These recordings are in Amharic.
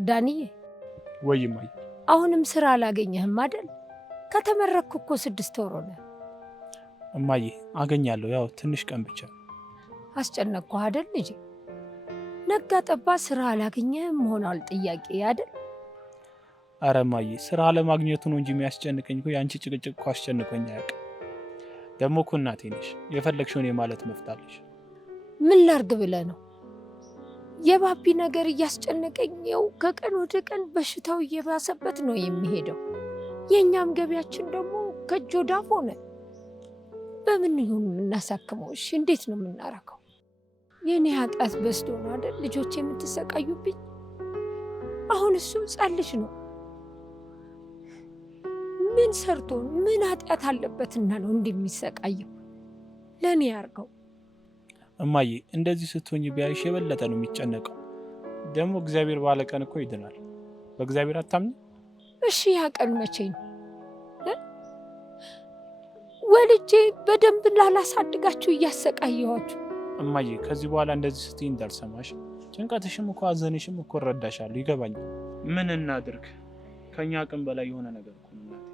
ዳንዬ ወይማይ አሁንም ስራ አላገኘህም አይደል? ከተመረቅኩ እኮ 6 ወር ሆነ። እማዬ አገኛለሁ፣ ያው ትንሽ ቀን ብቻ። አስጨነቅኩህ አይደል ልጄ? ነጋ ጠባ ስራ አላገኘህም ሆኗል ጥያቄ አይደል? አረ እማዬ ስራ አለማግኘቱ ነው እንጂ የሚያስጨንቀኝ እኮ የአንቺ ጭቅጭቅ እኮ አስጨንቆኝ አያውቅም። ደግሞ እኮ እናቴ ነሽ፣ የፈለግሽውን የማለት መፍታለሽ። ምን ላርግ ብለህ ነው? የባቢ ነገር እያስጨነቀኝው ከቀን ወደ ቀን በሽታው እየባሰበት ነው የሚሄደው። የእኛም ገቢያችን ደግሞ ከእጅ ወደ አፍ ሆነ። በምን ይሁን የምናሳክመው? እሺ እንዴት ነው የምናረገው? የእኔ ኃጢአት በዝቶ ነው አይደል ልጆች የምትሰቃዩብኝ? አሁን እሱ ሕፃን ልጅ ነው። ምን ሰርቶ ምን ኃጢአት አለበትና ነው እንደሚሰቃየው? ለእኔ ያርገው። እማዬ እንደዚህ ስትሆኝ ቢያይሽ የበለጠ ነው የሚጨነቀው። ደግሞ እግዚአብሔር ባለ ቀን እኮ ይድናል። በእግዚአብሔር አታምኝ? እሺ ያ ቀን መቼ ነው? ወልጄ በደንብ ላላሳድጋችሁ እያሰቃየኋችሁ። እማዬ ከዚህ በኋላ እንደዚህ ስትይ እንዳልሰማሽ። ጭንቀትሽም እኮ አዘንሽም እኮ እረዳሻለሁ፣ ይገባኛል። ምን እናድርግ? ከኛ አቅም በላይ የሆነ ነገር እኮ ነው እናቴ።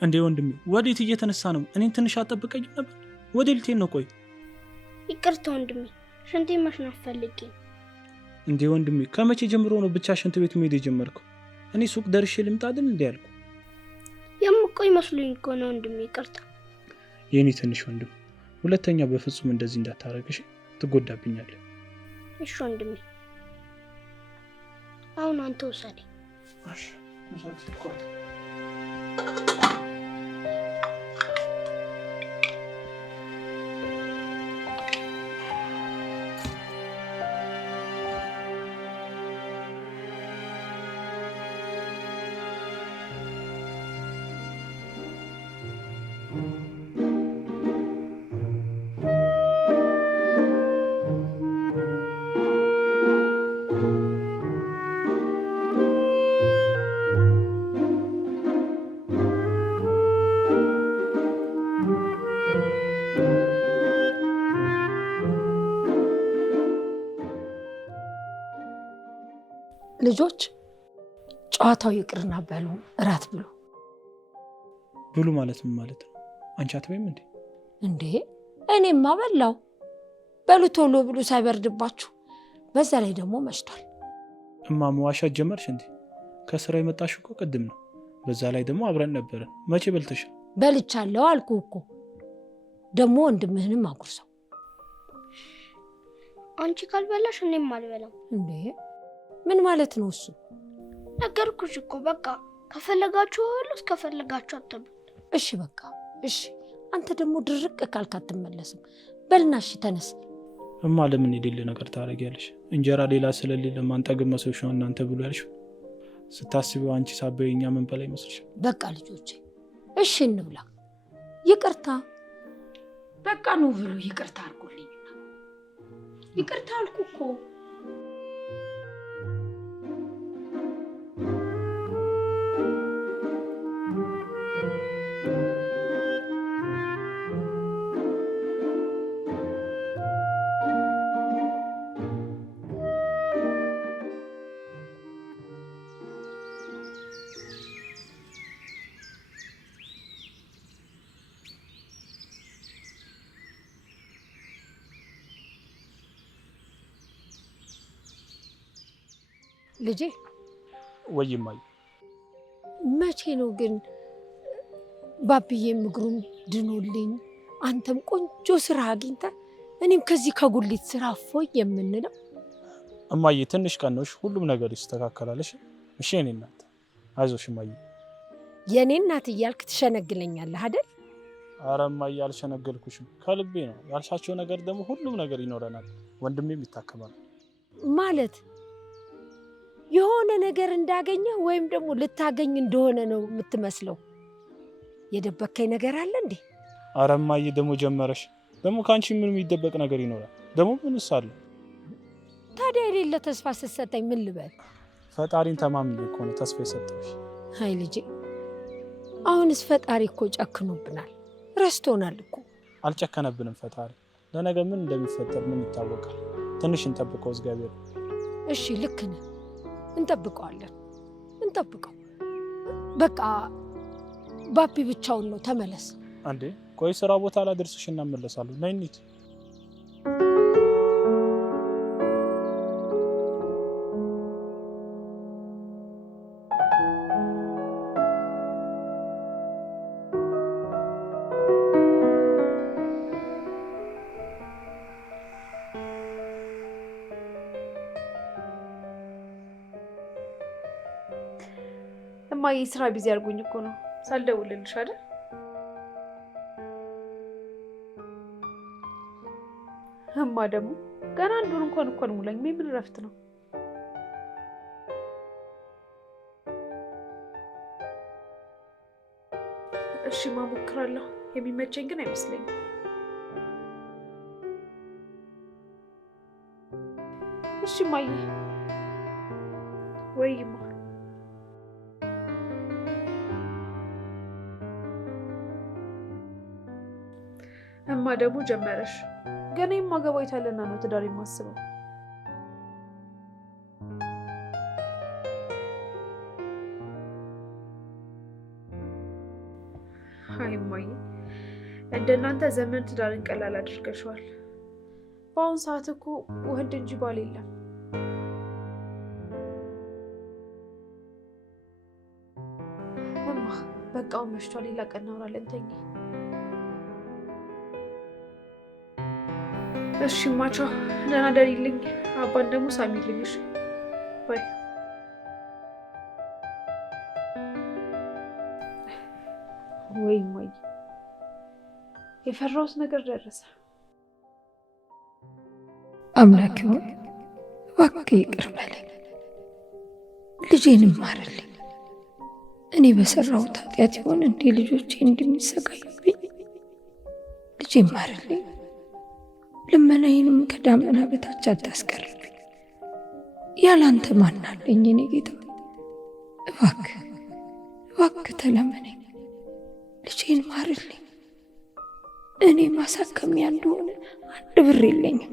እንዴ ወንድሜ ወዴት እየተነሳ ነው? እኔን ትንሽ አጠብቀኝ ነበር። ወዴት ልትሄድ ነው? ቆይ ይቅርታ ወንድሜ፣ ሽንቴን መሽናት ፈልጌ። እንዴ ወንድሜ ከመቼ ጀምሮ ነው ብቻ ሽንት ቤት መሄድ የጀመርከው? እኔ ሱቅ ደርሼ ልምጣ አይደል እንዴ ያልኩ? የምቆይ መስሎኝ እኮ ነው ወንድሜ፣ ይቅርታ። የኔ ትንሽ ወንድም ሁለተኛ በፍጹም እንደዚህ እንዳታረግሽ፣ ትጎዳብኛለህ። እሺ ወንድሜ፣ አሁን አንተ ውሰደኝ። እሺ ልጆች ጨዋታው ይቅርና በሉ እራት ብሉ። ብሉ ማለት ምን ማለት ነው? አንቺ አትበይም እንዴ? እንዴ እኔማ በላው። በሉ ቶሎ ብሉ ሳይበርድባችሁ። በዛ ላይ ደግሞ መሽቷል። እማማ ዋሻት ጀመርሽ እንዴ? ከስራ የመጣሽ እኮ ቅድም ነው። በዛ ላይ ደግሞ አብረን ነበረን። መቼ በልተሻል? በልቻለሁ አልኩ እኮ። ደግሞ ወንድምህንም አጉርሰው። አንቺ ካልበላሽ እኔም አልበላም። እንዴ ምን ማለት ነው እሱ? ነገርኩሽ እኮ በቃ ከፈለጋችሁ ሁሉ እስከፈለጋችሁ አትብሉ። እሺ በቃ እሺ። አንተ ደግሞ ድርቅ ካልክ አትመለስም። በልና እሺ ተነስ። እማ ለምን የሌለ ነገር ታረጊያለሽ? እንጀራ ሌላ ስለሌለ ማንጠግብ መስሎሽ ነው እናንተ ብሎ ያልሽው? ስታስቢው አንቺ ሳበይኛ ምን በላይ መስልሽ? በቃ ልጆቼ እሺ እንብላ። ይቅርታ በቃ ነው ብሎ ይቅርታ አድርጎልኝ። ይቅርታ አልኩ እኮ። ልጄ ወይ እማዬ መቼ ነው ግን ባብዬም እግሩን ድኖልኝ አንተም ቆንጆ ስራ አግኝተህ እኔም ከዚህ ከጉሊት ስራ እፎይ የምንለው? እማዬ ትንሽ ቀን ነው፣ ሁሉም ነገር ይስተካከላል። እሺ የኔ እናት አይዞሽ እማዬ። የኔ እናት እያልክ ትሸነግለኛለህ አይደል? ኧረ እማዬ አልሸነገልኩሽም፣ ከልቤ ነው። ያልሻቸው ነገር ደግሞ ሁሉም ነገር ይኖረናል፣ ወንድሜም ይታከማል። ማለት የሆነ ነገር እንዳገኘ ወይም ደግሞ ልታገኝ እንደሆነ ነው የምትመስለው። የደበከኝ ነገር አለ እንዴ? ኧረ እማዬ ደግሞ ጀመረሽ። ደግሞ ከአንቺ ምን የሚደበቅ ነገር ይኖራል? ደግሞ ምንስ አለ? ታዲያ የሌለ ተስፋ ስትሰጠኝ ምን ልበል? ፈጣሪን ተማምኜ እኮ ነው ተስፋ የሰጠሁሽ። አይ ልጄ፣ አሁንስ ፈጣሪ እኮ ጨክኖብናል፣ ረስቶናል እኮ። አልጨከነብንም ፈጣሪ። ለነገ ምን እንደሚፈጠር ምን ይታወቃል? ትንሽ እንጠብቀው እግዚአብሔር። እሺ ልክ ነህ፣ እንጠብቀዋለን፣ እንጠብቀው። በቃ ባቢ ብቻውን ነው፣ ተመለስ። አንዴ ቆይ ስራ ቦታ ላድርስሽ እና እመለሳለሁ። ነይ እንሂድ። እማዬ ስራ ቢዚ አድርጎኝ እኮ ነው ሳልደውልልሽ አይደል? እማ ደግሞ ገና አንድ ወር እንኳን እኮ አልሞላኝም። ምን እረፍት ነው? እሺ እሞክራለሁ። የሚመቸኝ ግን አይመስለኝም። እሺ እማዬ። ወይማ እማ ደግሞ ጀመረሽ። ገና የማገባው የታለና ነው ትዳር የማስበው? አይ እማዬ፣ እንደናንተ ዘመን ትዳርን ቀላል አድርገሽዋል። በአሁኑ ሰዓት እኮ ወንድ እንጂ ባል የለም። እማ በቃውን መሽቷል፣ ሌላ ቀን እናወራለን። ተኝ። እሺ ማቻ፣ ደህና ደሪልኝ። አባን ደግሞ ሳሚልኝ። እሺ ባይ። ወይ ማይ፣ የፈራሁት ነገር ደረሰ። አምላክ ሆይ እባክህ ይቅር በለኝ፣ ልጄንም ማርልኝ። እኔ በሰራሁት ኃጢአት ይሆን እንዴ ልጆቼ እንደሚሰቃዩብኝ? ልጄን ማርልኝ። ልመናዬንም ከዳመና በታች አታስቀርብኝ። ያላንተ ማን አለኝ? እኔ ጌታ እባክህ እባክህ ተለመነኝ፣ ልጄን ማርልኝ። እኔ ማሳከሚያ እንደሆነ አንድ ብር የለኝም።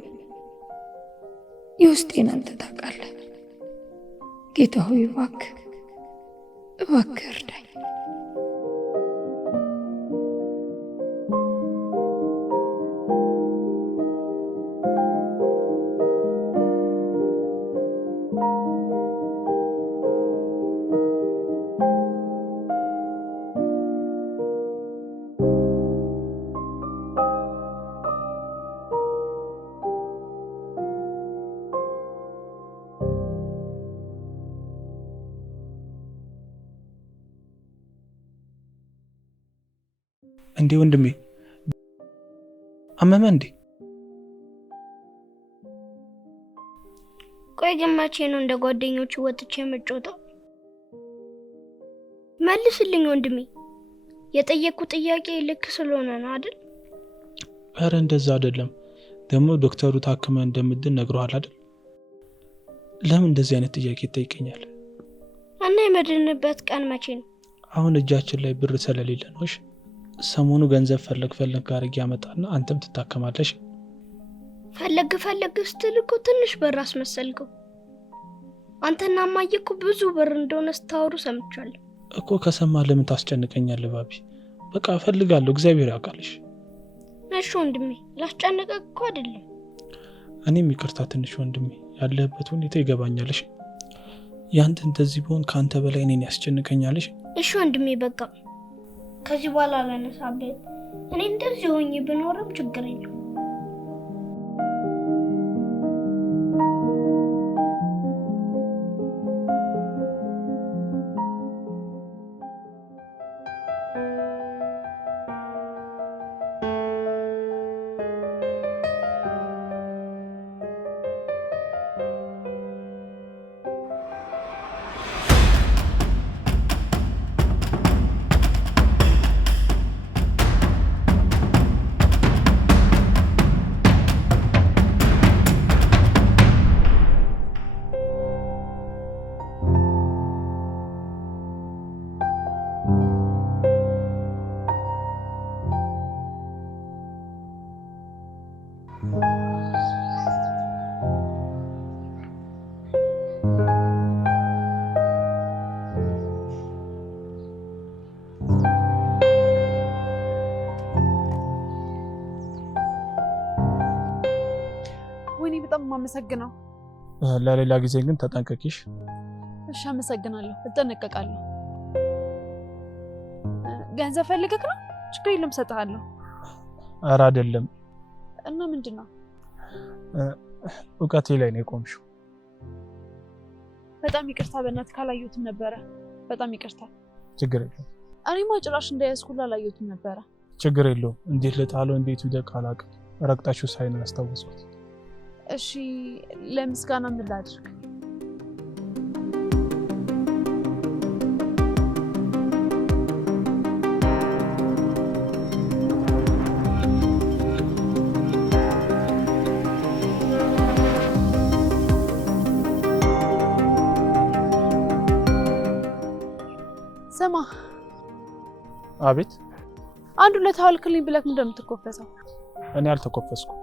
የውስጤን አንተ ታውቃለህ። ጌታ ሆይ እባክህ እባክህ እርዳኝ። እንዴ ወንድሜ አመመ እንዴ? ቆይ ግን መቼ ነው እንደ ጓደኞቹ ወጥቼ የምጮተው? መልስልኝ ወንድሜ። የጠየቅኩት ጥያቄ ልክ ስለሆነ ነው አይደል? ኧረ እንደዛ አይደለም። ደግሞ ዶክተሩ ታክመ እንደምድን ነግሮሃል አይደል? ለምን እንደዚህ አይነት ጥያቄ ይጠይቀኛል? እና የመድንበት ቀን መቼ ነው? አሁን እጃችን ላይ ብር ስለሌለ ነው። እሺ ሰሞኑ ገንዘብ ፈለግ አድርጌ ያመጣና አንተም ትታከማለሽ። ፈለግ ስትል እኮ ትንሽ ብር አስመሰልከው። አንተና እማዬ እኮ ብዙ ብር እንደሆነ ስታወሩ ሰምቻለሁ እኮ። ከሰማ ለምን ታስጨንቀኛለህ ባቢ? በቃ እፈልጋለሁ፣ እግዚአብሔር ያውቃልሽ። እሺ ወንድሜ፣ ላስጨንቀህ እኮ አይደለም። እኔም ይቅርታ ትንሽ ወንድሜ፣ ያለህበት ሁኔታ ይገባኛልሽ። ያንተ እንደዚህ ቢሆን ካንተ በላይ እኔን ያስጨንቀኛልሽ። እሺ ወንድሜ በቃ ከዚህ በኋላ አላነሳብህም። እኔ እንደዚህ ሆኜ ብኖርም ችግር የለም። ወይኔ በጣም ማመሰግነው። ለሌላ ጊዜ ግን ተጠንቀቂሽ። እሺ አመሰግናለሁ፣ እጠነቀቃለሁ። ገንዘብ ፈልገክ ነው? ችግር የለም እሰጥሃለሁ። ኧረ አይደለም። እና ምንድነው? እውቀቴ ላይ ነው የቆምሽው። በጣም ይቅርታ በእናትህ ካላየሁትም ነበረ። በጣም ይቅርታ። ችግር የለውም። እኔማ ጭራሽ እንዳያስኩላ አላየሁትም ነበረ። ችግር የለውም። እንዴት ልጣለው እንዴት ይደቅ አላውቅም። ረግጣችሁ ሳይን ያስታውሱት። እሺ ለምስጋና ምን ላድርግ? ስማ። አቤት። አንድ ሁለት አልክልኝ ብለክ እንደምትኮፈሰው። እኔ አልተኮፈስኩም።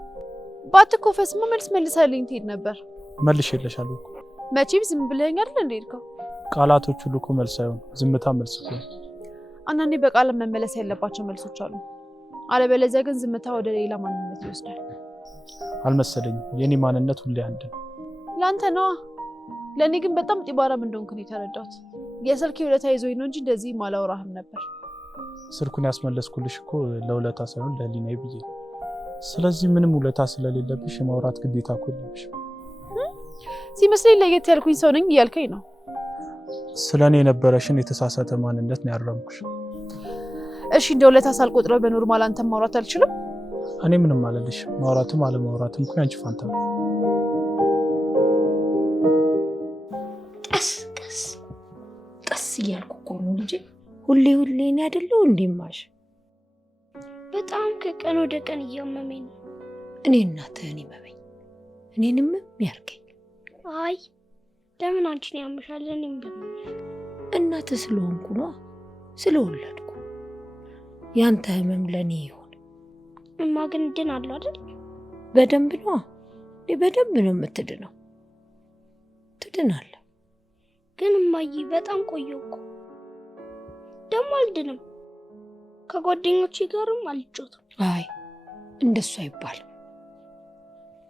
ባትኮፈስማ መልሰልኝ ትሄድ ነበር። መልሼልሻለሁ እኮ። መቼም ዝም ብለኸኝ አይደል እንደ ሄድከው? ቃላቶቹ ሁሉ እኮ መልስ አይሆን፣ ዝምታ መልስ እኮ። አንዳንዴ በቃል መመለስ ያለባቸው መልሶች አሉ። አለበለዚያ ግን ዝምታ ወደ ሌላ ማንነት ይወስዳል። አልመሰለኝም። የኔ ማንነት ሁሌ አንድ ነው። ላንተ ነዋ። ለኔ ግን በጣም ጢባራም እንደሆንክ ነው የተረዳሁት። የስልኬ ውለታ ይዞኝ ነው እንጂ እንደዚህ ማላወራህም ነበር። ስልኩን ያስመለስኩልሽ እኮ ለውለታ ሳይሆን ለህሊናዬ ብዬ። ስለዚህ ምንም ውለታ ስለሌለብሽ የማውራት ግዴታ እኮ የለብሽ። ሲመስለኝ ለየት ያልኩኝ ሰው ነኝ እያልከኝ ነው። ስለኔ የነበረሽን የተሳሳተ ማንነት ነው ያረምኩሽ። እሺ እንደ ውለታ ሳልቆጥረው በኖርማል አንተ ማውራት አልችልም? እኔ ምንም አለልሽ። ማውራትም አለማውራትም እኮ ያንቺ ፋንታ ነው። ቀስ እያልኩ እኮ ነው ልጄ። ሁሌ እኔ አይደለሁ እንዴማሽ? በጣም ከቀን ወደ ቀን እያመመኝ ነው። እኔ እናትህን ይመመኝ፣ እኔንም ያርገኝ። አይ ለምን አንቺን ያምሻል? እኔም በመኛል። እናትህ ስለሆንኩ ነው፣ ስለወለድኩ። ያንተ ህመም ለኔ ይሁን። እማ ግን እድናለሁ አይደል? በደንብ ነው። በደንብ ነው የምትድነው። ትድናለህ። ግን እማዬ በጣም ቆየሁ እኮ። ደግሞ አልድንም። ከጓደኞቼ ጋርም አልጮትም። አይ እንደሱ አይባልም።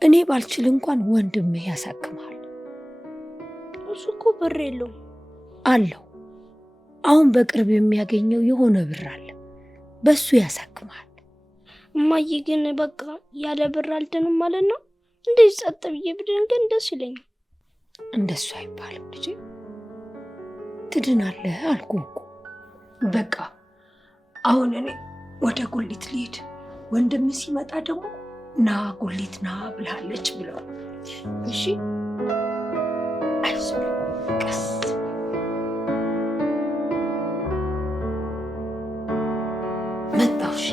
እኔ ባልችል እንኳን ወንድምህ ያሳክማል። እሱ እኮ ብር የለውም። አለው። አሁን በቅርብ የሚያገኘው የሆነ ብር አለ፣ በሱ ያሳክማል። እማዬ ግን በቃ ያለ ብር አልድንም ማለት ነው? እንደዚህ ጸጥ ብዬ ብድን ግን ደስ ይለኛል። እንደሱ አይባልም ልጄ። ትድናለህ አልኩህ እኮ። በቃ አሁን እኔ ወደ ጉሊት ልሄድ። ወንድም ሲመጣ ደግሞ ና ጉሊት ና ብላለች ብለው። እሺ አይዞህ ቀስ መጣሁ። እሺ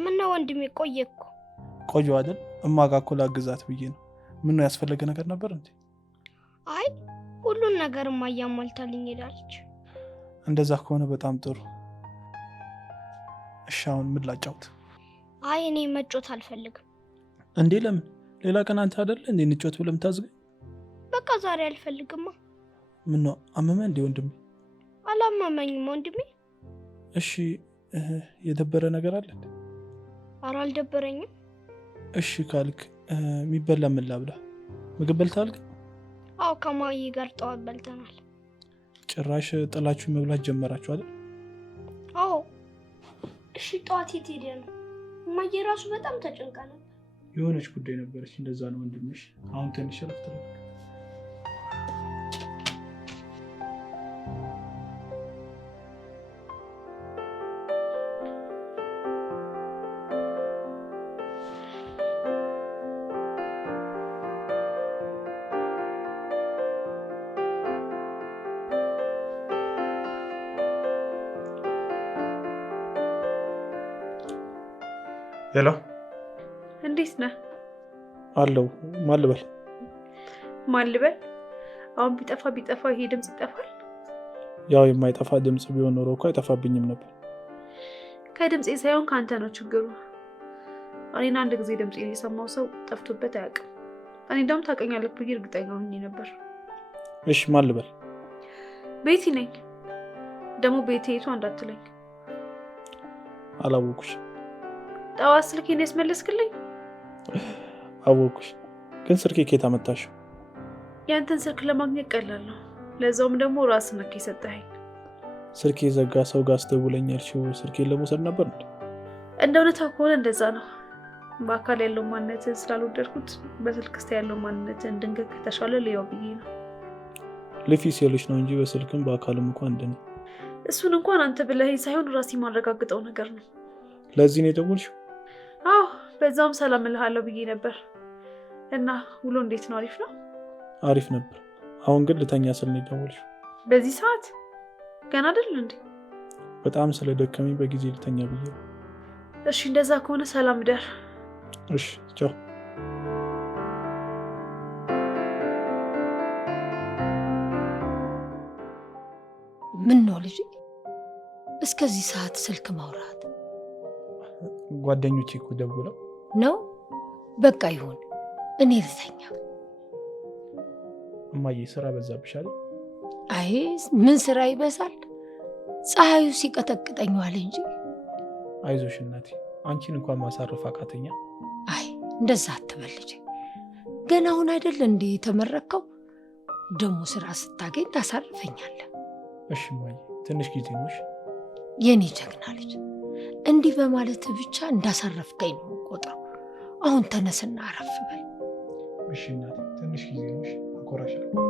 ምነው ወንድሜ ቆየህ እኮ? ቆየሁ አይደል? እማጋ እኮ ላግዛት ብዬ ነው። ምነው ያስፈለገ ነገር ነበር እንዴ? አይ ሁሉን ነገር ማያሟልታልኝ ሄዳለች። እንደዛ ከሆነ በጣም ጥሩ። እሺ አሁን ምን ላጫውት? አይ እኔ መጮት አልፈልግም። እንዴ ለምን? ሌላ ቀን አንተ አይደለ እንዴ ንጮት ብለም ታዝገኝ? በቃ ዛሬ አልፈልግማ። ምን ነው አመመ እንዴ ወንድሜ? አላመመኝም ወንድሜ። እሺ የደበረ ነገር አለ? ኧረ አልደበረኝም። እሺ ካልክ የሚበላ ምን ላብላ? ምግብ በልተሃል? አዎ ከማዬ ጋር ጠዋት በልተናል። ጭራሽ ጥላችሁ መብላት ጀመራችሁ አይደል? አዎ። እሺ ጠዋት የት ሄደህ ነው? እማዬ ራሱ በጣም ተጨንቃ ነበር። የሆነች ጉዳይ ነበረች፣ እንደዛ ነው ወንድምሽ። አሁን ትንሽ ረፍት ነው። ሄሎ እንዴት ነህ? አለው ማን ልበል? ማን ልበል? አሁን ቢጠፋ ይሄ ድምፅ ይጠፋል? ያው የማይጠፋ ድምፅ ቢሆን ኖሮ እኮ አይጠፋብኝም ነበር። ከድምፄ ሳይሆን ከአንተ ነው ችግሩ። እኔን አንድ ጊዜ ድምፄን የሰማው ሰው ጠፍቶበት አያውቅም። እኔ እንደውም ታውቀኛለህ ብዬ እርግጠኛ ሆኜ ነበር። እሺ ማን ልበል? ቤቲ ነኝ። ደግሞ ቤቴ የቷ እንዳትለኝ። አላወኩሽ። ጠዋት ስልኬን ያስመለስክልኝ? አወኩሽ። ግን ስልኬ ከየት አመጣሽው? ያንተን ስልክ ለማግኘት ቀላል ነው። ለዛውም ደግሞ ራስህ ነህ የሰጠኸኝ። ስልኬ ዘጋ ሰው ጋር አስደውለኝ ያልሽው ስልኬን ለመውሰድ ነበር እንዴ? እንደ እውነታው ከሆነ እንደዛ ነው። በአካል ያለው ማንነትን ስላልወደድኩት በስልክ ውስጥ ያለው ማንነትን ድንገት ከተሻለ ልየው ብዬ ነው። ልፊ ሲልሽ ነው እንጂ በስልክም በአካልም እንኳን አንድ ነው። እሱን እንኳን አንተ ብለኸኝ ሳይሆን ራሴ የማረጋግጠው ነገር ነው። ለዚህ ነው የደወልሽው? አዎ፣ በዛውም ሰላም እልሃለሁ ብዬ ነበር። እና ውሎ እንዴት ነው? አሪፍ ነው? አሪፍ ነበር። አሁን ግን ልተኛ ስል ነው የደወልሽው? በዚህ ሰዓት ገና አይደል እንዴ? በጣም ስለደከመኝ በጊዜ ልተኛ ብዬ ነው። እሺ እንደዛ ከሆነ ሰላም እደር። እሺ ቻው። ምን ነው ልጅ እስከዚህ ሰዓት ስልክ ማውራት ጓደኞቼ እኮ ደውለው ነው? በቃ ይሁን፣ እኔ ልተኛ። እማዬ ስራ በዛብሽ አይደል? አይ ምን ስራ ይበዛል? ፀሐዩ ሲቀጠቅጠኝ ዋለ እንጂ። አይዞሽ እናቴ፣ አንቺን እንኳን ማሳረፍ አቃተኛ። አይ እንደዛ አትበል ልጄ፣ ገና አሁን አይደል እንዴ የተመረከው? ደግሞ ስራ ስታገኝ ታሳርፈኛለህ። እሺ እማዬ፣ ትንሽ ጊዜ ነሽ። የኔ ጀግና ልጅ፣ እንዲህ በማለት ብቻ እንዳሳረፍከኝ ነው ቆጥረው። አሁን ተነስና አረፍ በል። እሺ እናቴ፣ ትንሽ ጊዜ ነሽ፣ አኮራሻለሁ።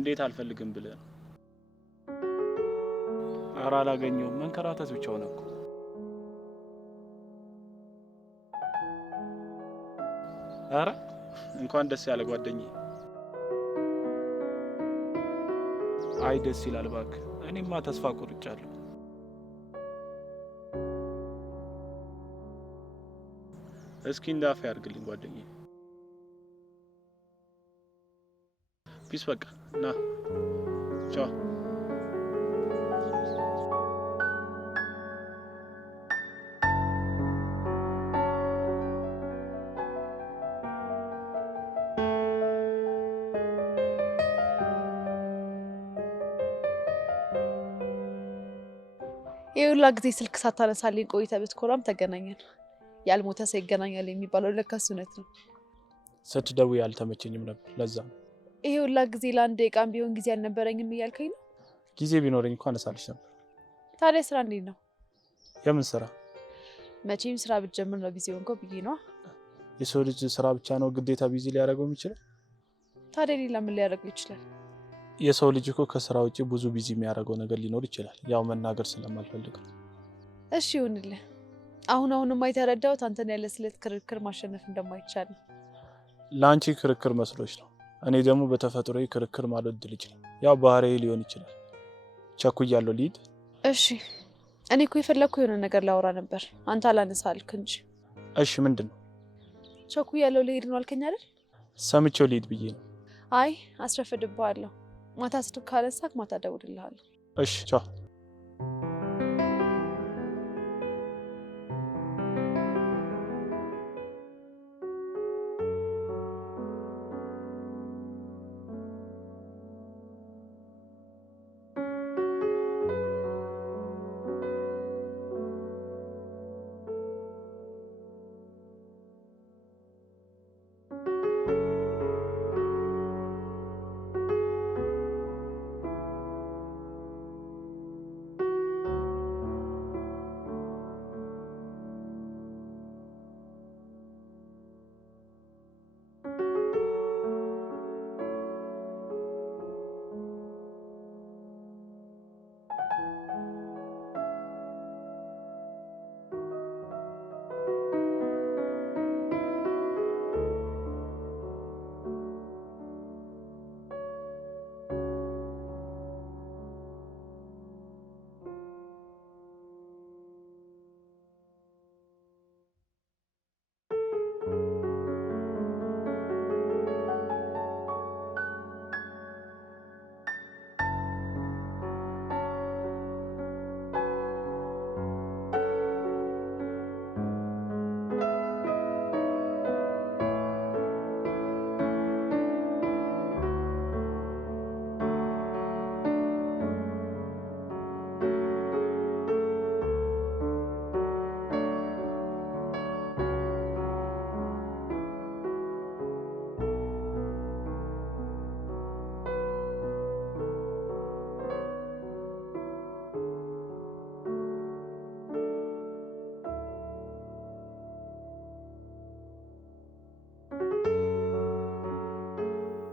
እንዴት አልፈልግም ብለህ ነው? ኧረ አላገኘሁም። መንከራተት ብቻ ሆነ እኮ። ኧረ እንኳን ደስ ያለ ጓደኛዬ። አይ ደስ ይላል እባክህ። እኔማ ተስፋ ቆርጫለሁ። እስኪ እንዳፍ ያርግልኝ ጓደኛዬ። ፒስ በቃ ና ቻው። የሁላ ጊዜ ስልክ ሳታነሳልኝ ቆይተህ ብትኮራም ተገናኘን። ያልሞተ ሰው ይገናኛል የሚባለው ለካስ እውነት ነው። ስትደውይ አልተመቸኝም ነበር፣ ለዛ ነው። ይሄ ሁላ ጊዜ ለአንድ ደቂቃም ቢሆን ጊዜ አልነበረኝም እያልከኝ ነው? ጊዜ ቢኖረኝ እንኳን አነሳልሽ ነበር። ታዲያ ስራ እንዴት ነው? የምን ስራ? መቼም ስራ ብትጀምር ነው ቢዚ ሆንከው ብዬ ነዋ። የሰው ልጅ ስራ ብቻ ነው ግዴታ ቢዚ ሊያደርገው የሚችለው? ታዲያ ሌላ ምን ሊያደርገው ይችላል? የሰው ልጅ እኮ ከስራ ውጪ ብዙ ቢዚ የሚያደርገው ነገር ሊኖር ይችላል። ያው መናገር ስለማልፈልግ ነው። እሺ ይሁንልህ። አሁንማ የተረዳሁት አንተን ያለ ስለት ክርክር ማሸነፍ እንደማይቻል ነው። ለአንቺ ክርክር መስሎች ነው። እኔ ደግሞ በተፈጥሮዬ ክርክር ማልወድ ልጅ ነኝ። ያው ባህሪዬ ሊሆን ይችላል። ቸኩያለሁ፣ ልሂድ። እሺ እኔ እኮ የፈለግኩ የሆነ ነገር ላወራ ነበር፣ አንተ አላነሳ አልክ እንጂ። እሺ ምንድን ነው? ቸኩያለሁ ልሄድ ነው አልከኝ አይደል? ሰምቼው ልሂድ ብዬ ነው። አይ አስረፍድብሃለሁ። ማታ ስልክ ካነሳክ ማታ እደውልልሃለሁ። እሺ ቻው።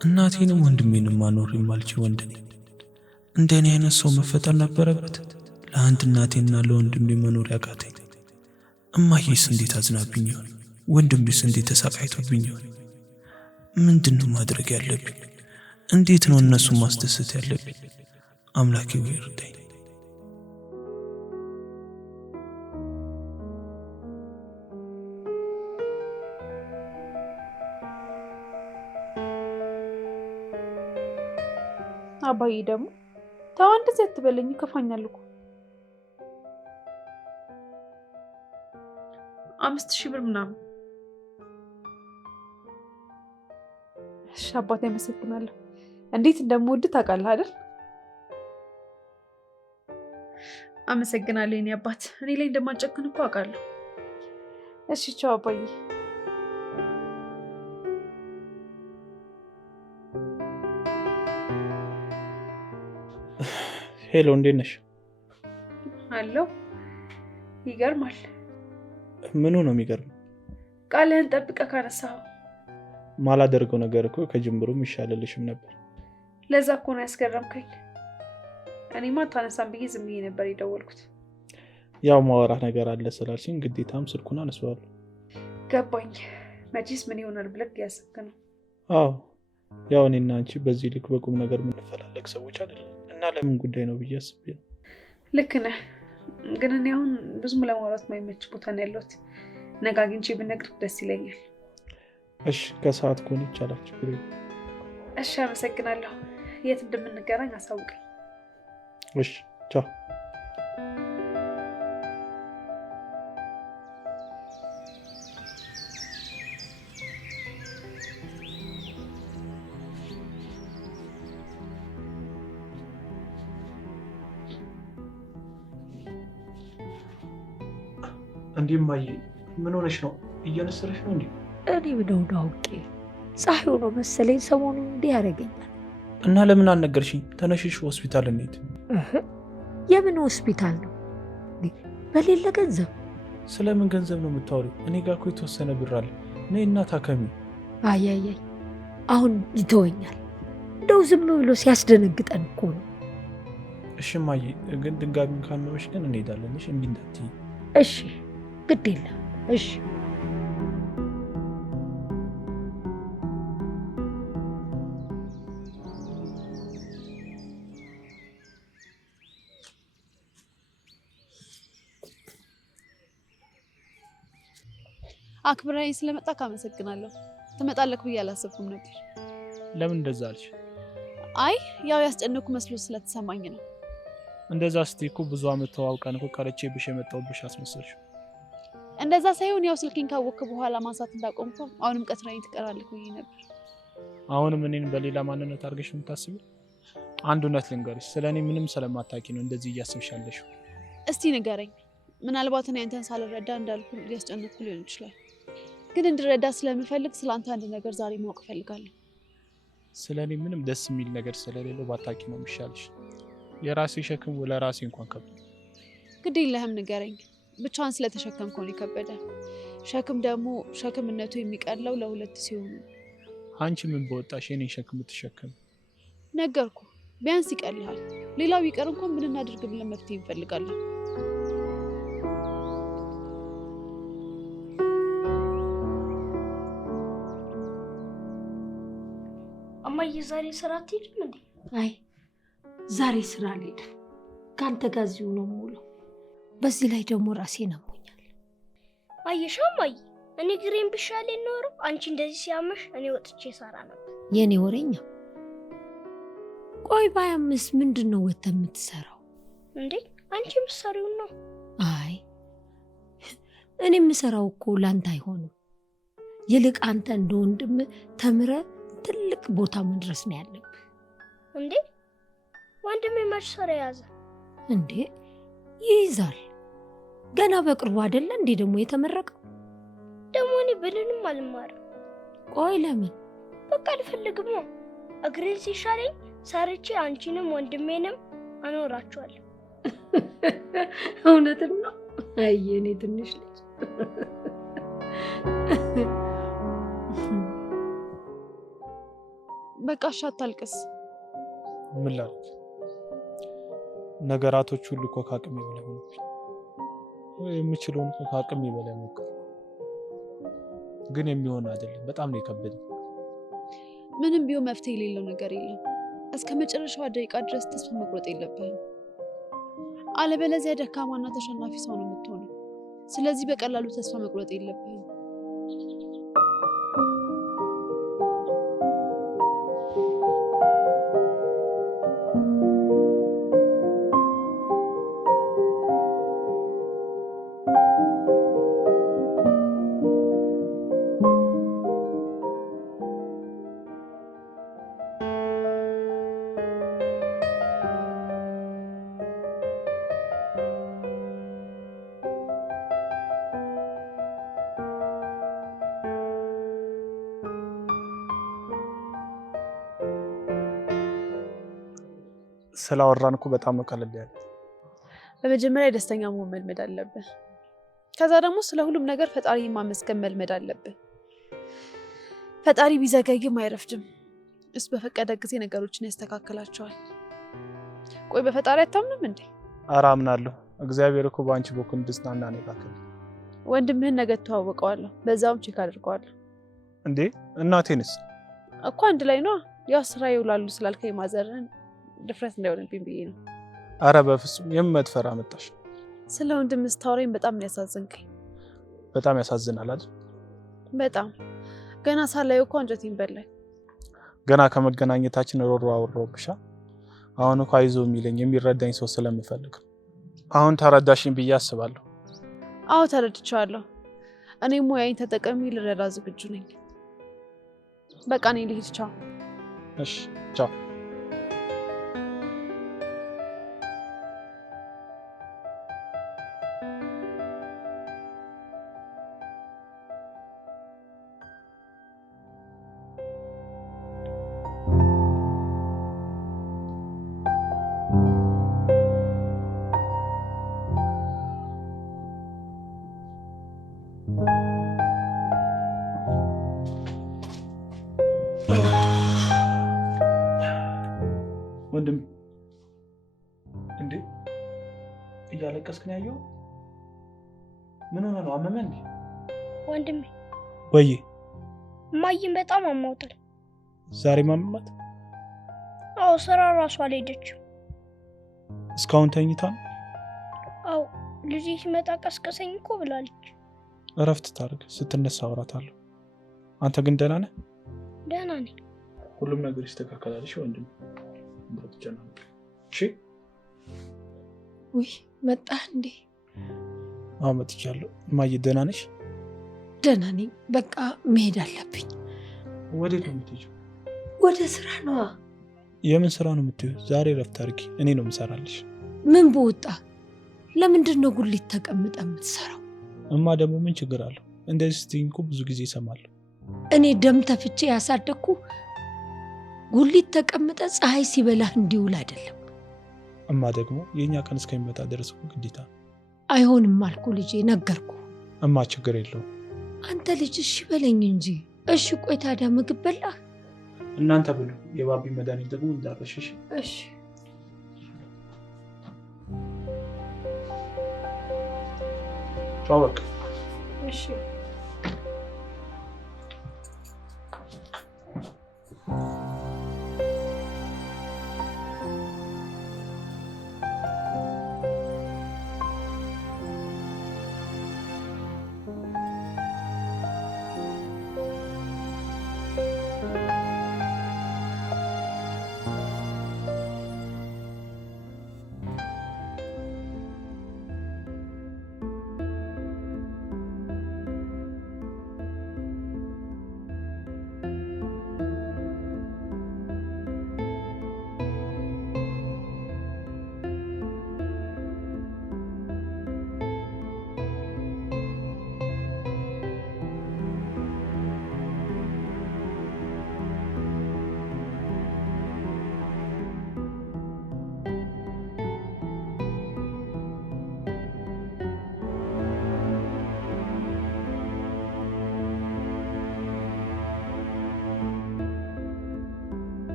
እናቴንም ወንድሜንም ማኖር የማልችል ወንድ ነኝ። እንደኔ አይነት ሰው መፈጠር ነበረበት ለአንድ እናቴና ለወንድሜ መኖር ያቃተኝ። እማዬስ እንዴት አዝናብኝ ይሆን? ወንድሜስ እንዴት ተሰቃይቶብኝ ይሆን? ምንድነው ማድረግ ያለብኝ? እንዴት ነው እነሱን ማስደሰት ያለብኝ? አምላኬ ሆይ እርዳኝ። አባዬ ደግሞ ተው እንደዚህ አትበለኝ፣ ይከፋኛል እኮ። 5000 ብር ምናምን። እሺ አባቴ አመሰግናለሁ። እንዴት እንደምወድ ታውቃለህ አይደል? አመሰግናለሁ የኔ አባት። እኔ ላይ እንደማጨክን እኮ አውቃለሁ። እሺ ቻው አባዬ። ሄሎ እንዴት ነሽ? አለው። ይገርማል። ምኑ ነው የሚገርም? ቃልህን ጠብቀህ ካነሳኸው። ማላደርገው ነገር እኮ ከጅምሩም ይሻለልሽም ነበር። ለዛ እኮ ነው ያስገረምከኝ። እኔማ ታነሳም ብዬ ዝም ብዬ ነበር የደወልኩት። ያው ማወራ ነገር አለ ስላልሽኝ ግዴታም ስልኩን አነሳዋለሁ። ገባኝ። መቼስ ምን ይሆናል ብለህ ያሰብክ ነው? አዎ ያው እኔና አንቺ በዚህ ልክ በቁም ነገር የምንፈላለግ ሰዎች አይደለም እና ለምን ጉዳይ ነው ብዬ አስቤ ነው። ልክ ነህ። ግን እኔ አሁን ብዙም ለማውራት የማይመች ቦታ ነው ያለሁት። ነገ አግኝቼ ብነግርህ ደስ ይለኛል። እሺ ከሰዓት ከሆነ ይቻላል፣ ችግር የለም። እሺ አመሰግናለሁ። የት እንደምንገናኝ አሳውቀኝ። እሺ ቻው። እንዴ ማዬ ምን ሆነሽ ነው? እየነሰረሽ ነው እንዴ? እኔ ምነው አውቄ ፀሐዩ ነው መሰለኝ ሰሞኑን እንዲህ ያደርገኛል። እና ለምን አልነገርሽኝ? ተነሽሽ ሆስፒታል እንሂድ። የምን ሆስፒታል ነው? በሌለ ገንዘብ። ስለምን ገንዘብ ነው የምታወሪው? እኔ ጋር እኮ የተወሰነ ብር አለ። ነይ እና ታከሚ። አያያይ አሁን ይተወኛል። እንደው ዝም ብሎ ሲያስደነግጠን እኮ ነው። እሺ ማዬ ግን ድንጋሚን ካመመሽ ግን እንሄዳለን። እሺ እምቢ እንዳትዪ። እሺ ግድ የለም። እሺ አክብረኝ ስለመጣ ካመሰግናለሁ። ትመጣለህ ብዬ አላሰብኩም ነበር። ለምን እንደዛ አልሽ? አይ ያው ያስጨነኩ መስሎ ስለተሰማኝ ነው። እንደዛ ስትይ እኮ ብዙ አመት ተዋውቀን እኮ ቀርቼብሽ የመጣሁብሽ አስመሰልሽ። እንደዛ ሳይሆን ያው ስልኬን ካወቅክ በኋላ ማንሳት እንዳቆምኩ አሁንም ቀጥረኝ ትቀራለህ ብዬ ነበር። አሁንም እኔን በሌላ ማንነት አድርገሽ የምታስቢው? አንድ እውነት ልንገርሽ፣ ስለኔ ምንም ስለማታውቂ ነው እንደዚህ እያሰብሽ ያለሽው። እስቲ ንገረኝ። ምናልባት እኔ አንተን ሳልረዳ እንዳልኩ ሊያስጨንቅኩ ሊሆን ይችላል። ግን እንድረዳ ስለምፈልግ ስለአንተ አንድ ነገር ዛሬ ማወቅ እፈልጋለሁ። ስለኔ ምንም ደስ የሚል ነገር ስለሌለው ባታውቂ ነው የሚሻልሽ። የራሴ ሸክም ለራሴ እንኳን ከበደ። ግድ የለህም ንገረኝ። ብቻዋን ስለተሸከምከው ነው የከበደ። ሸክም ደግሞ ሸክምነቱ የሚቀለው ለሁለት ሲሆኑ። አንቺ ምን በወጣሽ የኔን ሸክም ትሸከም? ነገርኩ፣ ቢያንስ ይቀልሃል። ሌላው ይቀር እንኳን ምን እናድርግ ብለን መፍትሄ እንፈልጋለን። እማዬ ዛሬ ስራ አትሄጂም እንዴ? አይ ዛሬ ስራ አልሄድም። ከአንተ ጋር እዚሁ ነው የምውለው። በዚህ ላይ ደግሞ ራሴን አሞኛል። አየሽ እማዬ፣ እኔ ግሬን ቢሻለኝ ኖሮ አንቺ እንደዚህ ሲያመሽ እኔ ወጥቼ ሰራ ነበር። የኔ ወሬኛ፣ ቆይ ባያምስ ምንድን ነው ወጥተህ የምትሰራው እንዴ? አንቺ የምትሰሪውን ነው። አይ እኔ የምሰራው እኮ ላንተ አይሆንም። ይልቅ አንተ እንደ ወንድም ተምረህ ትልቅ ቦታ መድረስ ነው ያለብህ። እንዴ ወንድሜ መች ስራ ያዘ እንዴ? ይይዛል። ገና በቅርቡ አይደለ እንዴ ደግሞ የተመረቀው? ደግሞ እኔ ብልንም አልማርም። ቆይ ለምን? በቃ አልፈልግም ነው። እግሬን ሲሻለኝ ሰርቼ አንቺንም ወንድሜንም አኖራቸዋለሁ። እውነትም ነው። አይ የኔ ትንሽ ልጅ በቃ እሺ አታልቅስ። ምን ላድርግ? ነገራቶች ሁሉ እኮ ከአቅሜ በላይ ሆኑብኝ። የምችለውን እኮ ከአቅሜ በላይ ሞከርኩ፣ ግን የሚሆን አይደለም። በጣም ነው የከበደኝ። ምንም ቢሆን መፍትሄ የሌለው ነገር የለም። እስከ መጨረሻዋ ደቂቃ ድረስ ተስፋ መቁረጥ የለብህም። አለበለዚያ ደካማና ተሸናፊ ሰው ነው የምትሆነው። ስለዚህ በቀላሉ ተስፋ መቁረጥ የለብህም። ስላወራን እኮ በጣም ነው ቀለል ያለ። በመጀመሪያ ደስተኛ መሆን መልመድ አለብህ። ከዛ ደግሞ ስለ ሁሉም ነገር ፈጣሪ ማመስገን መልመድ አለብህ። ፈጣሪ ቢዘገይም አይረፍድም። ቅዱስ በፈቀደ ጊዜ ነገሮችን ያስተካክላቸዋል። ቆይ በፈጣሪ አታምንም እንዴ? ኧረ አምናለሁ። እግዚአብሔር እኮ በአንቺ በኩል እንድጽናና ነው የላከኝ። ወንድምህን ነገ ተዋወቀዋለሁ፣ በዛውም ቼክ አድርገዋለሁ። እንዴ እናቴንስ? እኮ አንድ ላይ ነው። ያው ስራ ይውላሉ ስላልከኝ ማዘርን ድፍረት እንዳይሆንብኝ ብዬ ነው። ኧረ በፍጹም የምትፈራ መጣሽ። ስለ ወንድምህ ስታወራኝ በጣም ነው ያሳዘንከኝ። በጣም ያሳዝናል አይደል? በጣም ገና ሳላየው እኮ አንጀቴን በላኝ። ገና ከመገናኘታችን ሮሮ አወራሁብሻ። አሁን እኮ አይዞህ የሚለኝ የሚረዳኝ ሰው ስለምፈልግ አሁን ተረዳሽኝ ብዬ አስባለሁ። አዎ ተረድቻለሁ። እኔም ሙያዬን ተጠቅሜ ልረዳ ዝግጁ ነኝ። በቃ እኔ ልሂድ። ቻው። እሺ ቻው። ወንድም እንዴ እያለቀስክ ነው ያየው? ምን ሆነ ነው? አመመህ እንዴ? ወንድሜ ወይ እማዬን በጣም አሟታል። ዛሬ ማመማት? አዎ ስራ ራሷ አልሄደችም። እስካሁን ተኝታ? አዎ ልጅ ሲመጣ ቀስቀሰኝ እኮ ብላለች። እረፍት ታርግ፣ ስትነሳ አወራታለሁ። አንተ ግን ደህና ነህ? ደህና ነኝ። ሁሉም ነገር ይስተካከላል። እሺ ወንድም እንዳትጨናነቅ። እሺ ውይ መጣህ እንዴ? አዎ መጥቻለሁ። እማዬ ደህና ነሽ? ደህና ነኝ። በቃ መሄድ አለብኝ። ወዴት ነው የምትሄጂው? ወደ ስራ ነዋ። የምን ስራ ነው የምትይው? ዛሬ እረፍት አድርጊ፣ እኔ ነው የምሰራልሽ። ምን በወጣ? ለምንድን ነው ጉሊት ተቀምጠ የምትሰራው? እማ ደግሞ ምን ችግር አለው? እንደዚህ ስትይኝ እኮ ብዙ ጊዜ እሰማለሁ። እኔ ደም ተፍቼ ያሳደግኩ ጉሊት ተቀምጠ ፀሐይ ሲበላህ እንዲውል አይደለም። እማ ደግሞ የኛ ቀን እስከሚመጣ ድረስ እኮ ግዴታ። አይሆንም አልኩ ልጄ፣ ነገርኩ። እማ ችግር የለውም። አንተ ልጅ እሺ በለኝ እንጂ። እሺ ቆይ ታዲያ ምግብ በላህ? እናንተ ብሉ፣ የባቢ መድኃኒት ደግሞ እንዳረሽሽ። እሺ ቻው በቃ። እሺ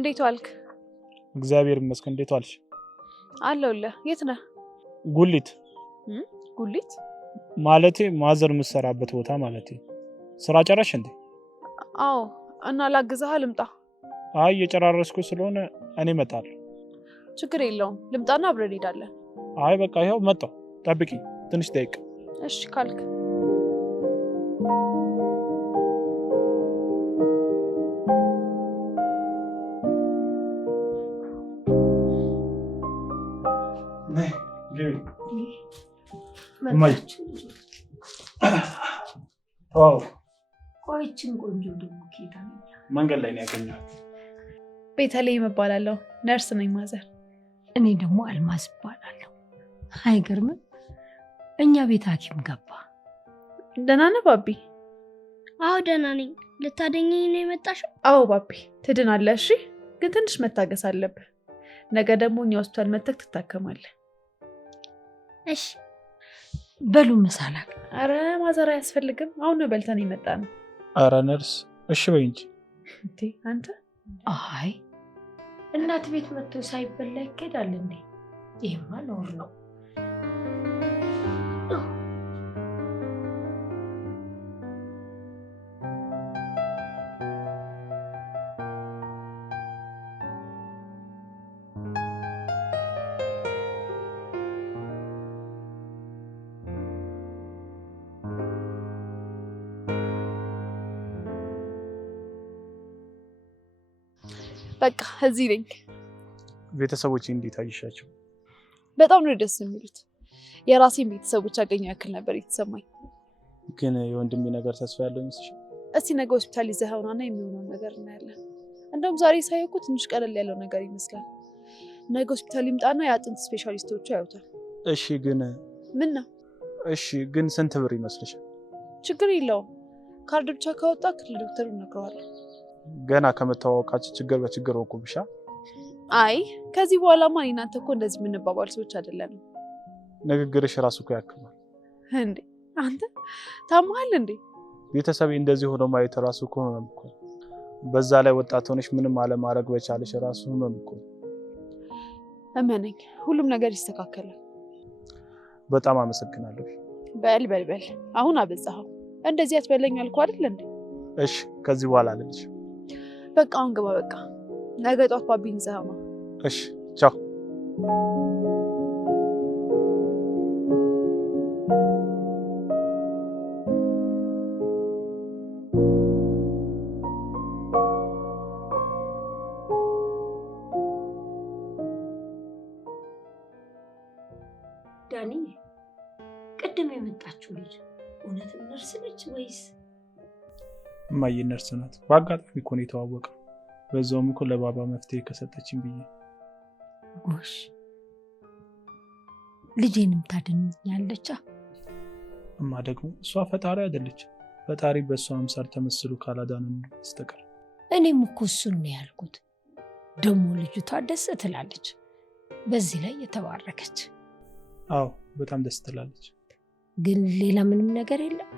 እንዴት ዋልክ? እግዚአብሔር ይመስገን። እንዴት ዋልሽ? አለሁልህ። የት ነህ? ጉሊት። ጉሊት ማለቴ ማዘር የምትሰራበት ቦታ ማለቴ። ስራ ጨረሽ እንዴ? አዎ። እና ላግዝህ ልምጣ? አይ እየጨራረስኩ ስለሆነ እኔ እመጣለሁ። ችግር የለውም። ልምጣና አብረን እንሄዳለን። አይ በቃ ይኸው መጣሁ። ጠብቂ ትንሽ ደቂቃ። እሺ ካልክ። ቆይችን ቆንጆ ደግሞ ኬታ መንገድ ላይ ነው ያገኘኋት። ቤተልሔም እባላለሁ። ነርስ ነኝ ማዘር። እኔ ደግሞ አልማዝ እባላለሁ። አይገርምም? እኛ ቤት ሐኪም ገባ። ደህና ነህ ባቢ? አዎ ደህና ነኝ። ልታደኘኝ ነው የመጣሽው? አዎ ባቢ፣ ትድናለህ። እሺ፣ ግን ትንሽ መታገስ አለብህ። ነገ ደግሞ እኛ ሆስፒታል መጥተህ ትታከማለህ። እሺ በሉ መሳላ። አረ ማዘር አያስፈልግም። አሁን ነው በልተን የመጣ ነው። አረ ነርስ እሺ በይ እንጂ። እንዴ አንተ? አይ እናት ቤት መጥቶ ሳይበላ ይኬዳል እንዴ? ይሄማ ኖር ነው። በቃ እዚህ ነኝ። ቤተሰቦቼ እንዴት አየሻቸው? በጣም ነው ደስ የሚሉት። የራሴን ቤተሰቦች አገኘሁ ያክል ነበር የተሰማኝ። ግን የወንድሜ ነገር ተስፋ ያለው ይመስልሻል? እስቲ ነገ ሆስፒታል ይዘኸውና የሚሆነውን ነገር እናያለን። እንደውም ዛሬ ሳየው እኮ ትንሽ ቀለል ያለው ነገር ይመስላል። ነገ ሆስፒታል ይምጣና የአጥንት ስፔሻሊስቶቹ ያዩታል። እሺ ግን ምን ነው? እሺ ግን ስንት ብር ይመስልሻል? ችግር የለውም። ካርድ ብቻ ካወጣ ለዶክተሩ እነግረዋለሁ። ገና ከመተዋወቃችን ችግር በችግር ወቁብሻ። አይ ከዚህ በኋላማ እኔ እናንተ እኮ እንደዚህ የምንባባል ሰዎች አይደለንም። ንግግርሽ ራሱ እኮ ያክማል። እንዴ አንተ ታማሃል እንዴ? ቤተሰቤ እንደዚህ ሆኖ ማየት ራሱ እኮ ህመም እኮ። በዛ ላይ ወጣት ሆነሽ ምንም አለማድረግ በቻለሽ ራሱ ህመም እኮ። እመነኝ ሁሉም ነገር ይስተካከላል። በጣም አመሰግናለሁ። በል በል በል አሁን አበዛኸው። እንደዚህ አትበለኝ አልኩህ አይደል እንዴ? እሺ ከዚህ በኋላ አለልሽ። በቃ አሁን ግባ። በቃ ነገ ጧት ባቢን ይዘኸው። እሺ ቻው። ዳኒ ቅድም የመጣችው ልጅ እውነትም ነርስ ነች ወይስ? እማዬ ነርስ ናት። በአጋጣሚ እኮ ነው የተዋወቅነው። በዛውም እኮ ለባባ መፍትሄ ከሰጠችኝ ብዬ። ጎሽ ልጄንም ታድንኛለች። እማ ደግሞ እሷ ፈጣሪ አይደለች። ፈጣሪ በእሷ አምሳል ተመስሎ ካላዳነን በስተቀር። እኔም እኮ እሱን ነው ያልኩት። ደግሞ ልጅቷ ደስ ትላለች። በዚህ ላይ የተባረከች። አዎ በጣም ደስ ትላለች። ግን ሌላ ምንም ነገር የለም።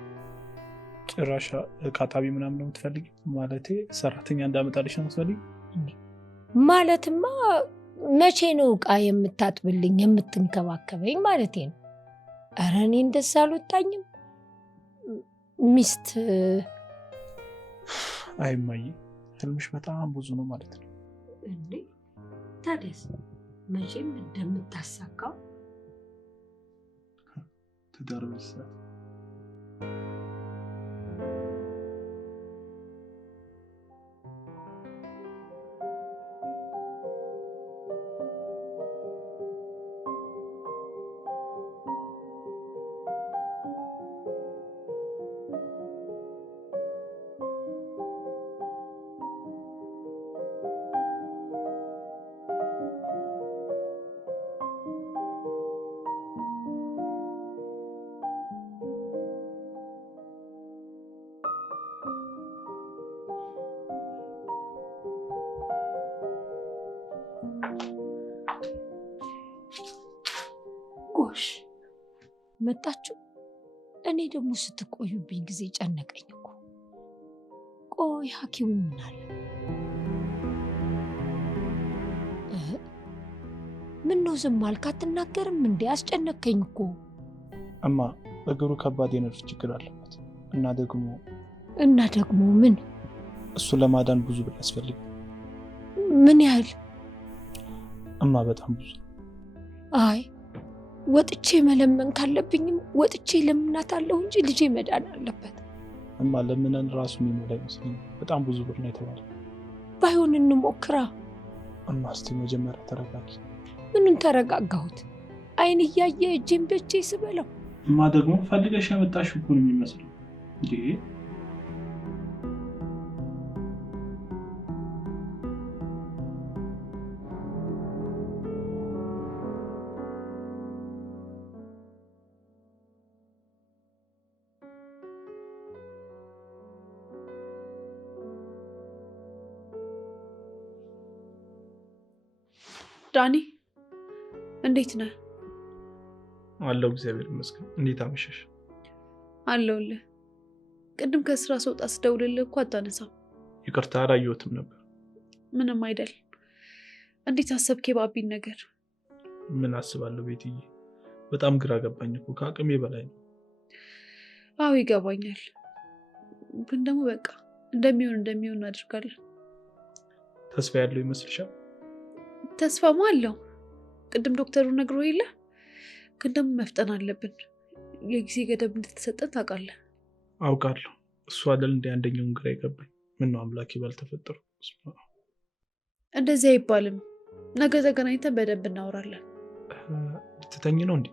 ጭራሽ እቃ ጣቢ ምናምን ነው የምትፈልጊ? ማለቴ ሰራተኛ እንዳመጣልሽ ነው የምትፈልጊ? ማለትማ መቼ ነው እቃ የምታጥብልኝ የምትንከባከበኝ ማለቴ ነው። ኧረ እኔ እንደዛ አልወጣኝም። ሚስት አይማዬ ህልምሽ በጣም ብዙ ነው ማለት ነው። እንዴ ታዲያስ መቼም እንደምታሳካው ትዳር መስራት ጎሽ መጣችሁ። እኔ ደግሞ ስትቆዩብኝ ጊዜ ጨነቀኝ እኮ። ቆይ ሐኪሙ ምን አለ? ምን ነው ዝም አልክ? አትናገርም እንዴ? አስጨነቀኝ እኮ። እማ እግሩ ከባድ የነርቭ ችግር አለበት እና ደግሞ ምን? እሱ ለማዳን ብዙ ብር ያስፈልጋል። ምን ያህል? እማ በጣም ብዙ። አይ ወጥቼ መለመን ካለብኝም ወጥቼ ለምናታለሁ እንጂ ልጄ መዳን አለበት። እማ ለምነን ራሱ የሚሞላ አይመስለኝም። በጣም ብዙ ብር ነው የተባለው። ባይሆን እንሞክራ። እማ እስቲ መጀመሪያ ተረጋጊ። ምኑን ተረጋጋሁት? አይን እያየ እጄን በእጄ ስበለው። እማ ደግሞ ፈልገሽ ያመጣሽው እኮ ነው የሚመስለው እንዴ? ዳኒ እንዴት ነህ? አለው እግዚአብሔር ይመስገን። እንዴት አመሸሽ? አለሁልህ። ቅድም ከስራ ስወጣ ስደውልልህ እኮ አታነሳም። ይቅርታ አላየሁትም ነበር። ምንም አይደል። እንዴት አሰብክ የባቢን ነገር? ምን አስባለሁ ቤትዬ፣ በጣም ግራ ገባኝ እኮ ከአቅሜ በላይ ነው። አዎ ይገባኛል፣ ግን ደግሞ በቃ እንደሚሆን እናደርጋለን። ተስፋ ያለው ይመስልሻል? ተስፋማ አለው። ቅድም ዶክተሩ ነግሮ የለ፣ ግን ደግሞ መፍጠን አለብን። የጊዜ ገደብ እንደተሰጠን ታውቃለህ። አውቃለሁ። እሱ አይደል እንደ አንደኛውን ግራ ይገባኝ። ምን ነው አምላኬ ባልተፈጠሩ። እንደዚህ አይባልም። ነገ ተገናኝተን በደንብ እናወራለን። ልትተኝ ነው እንዴ?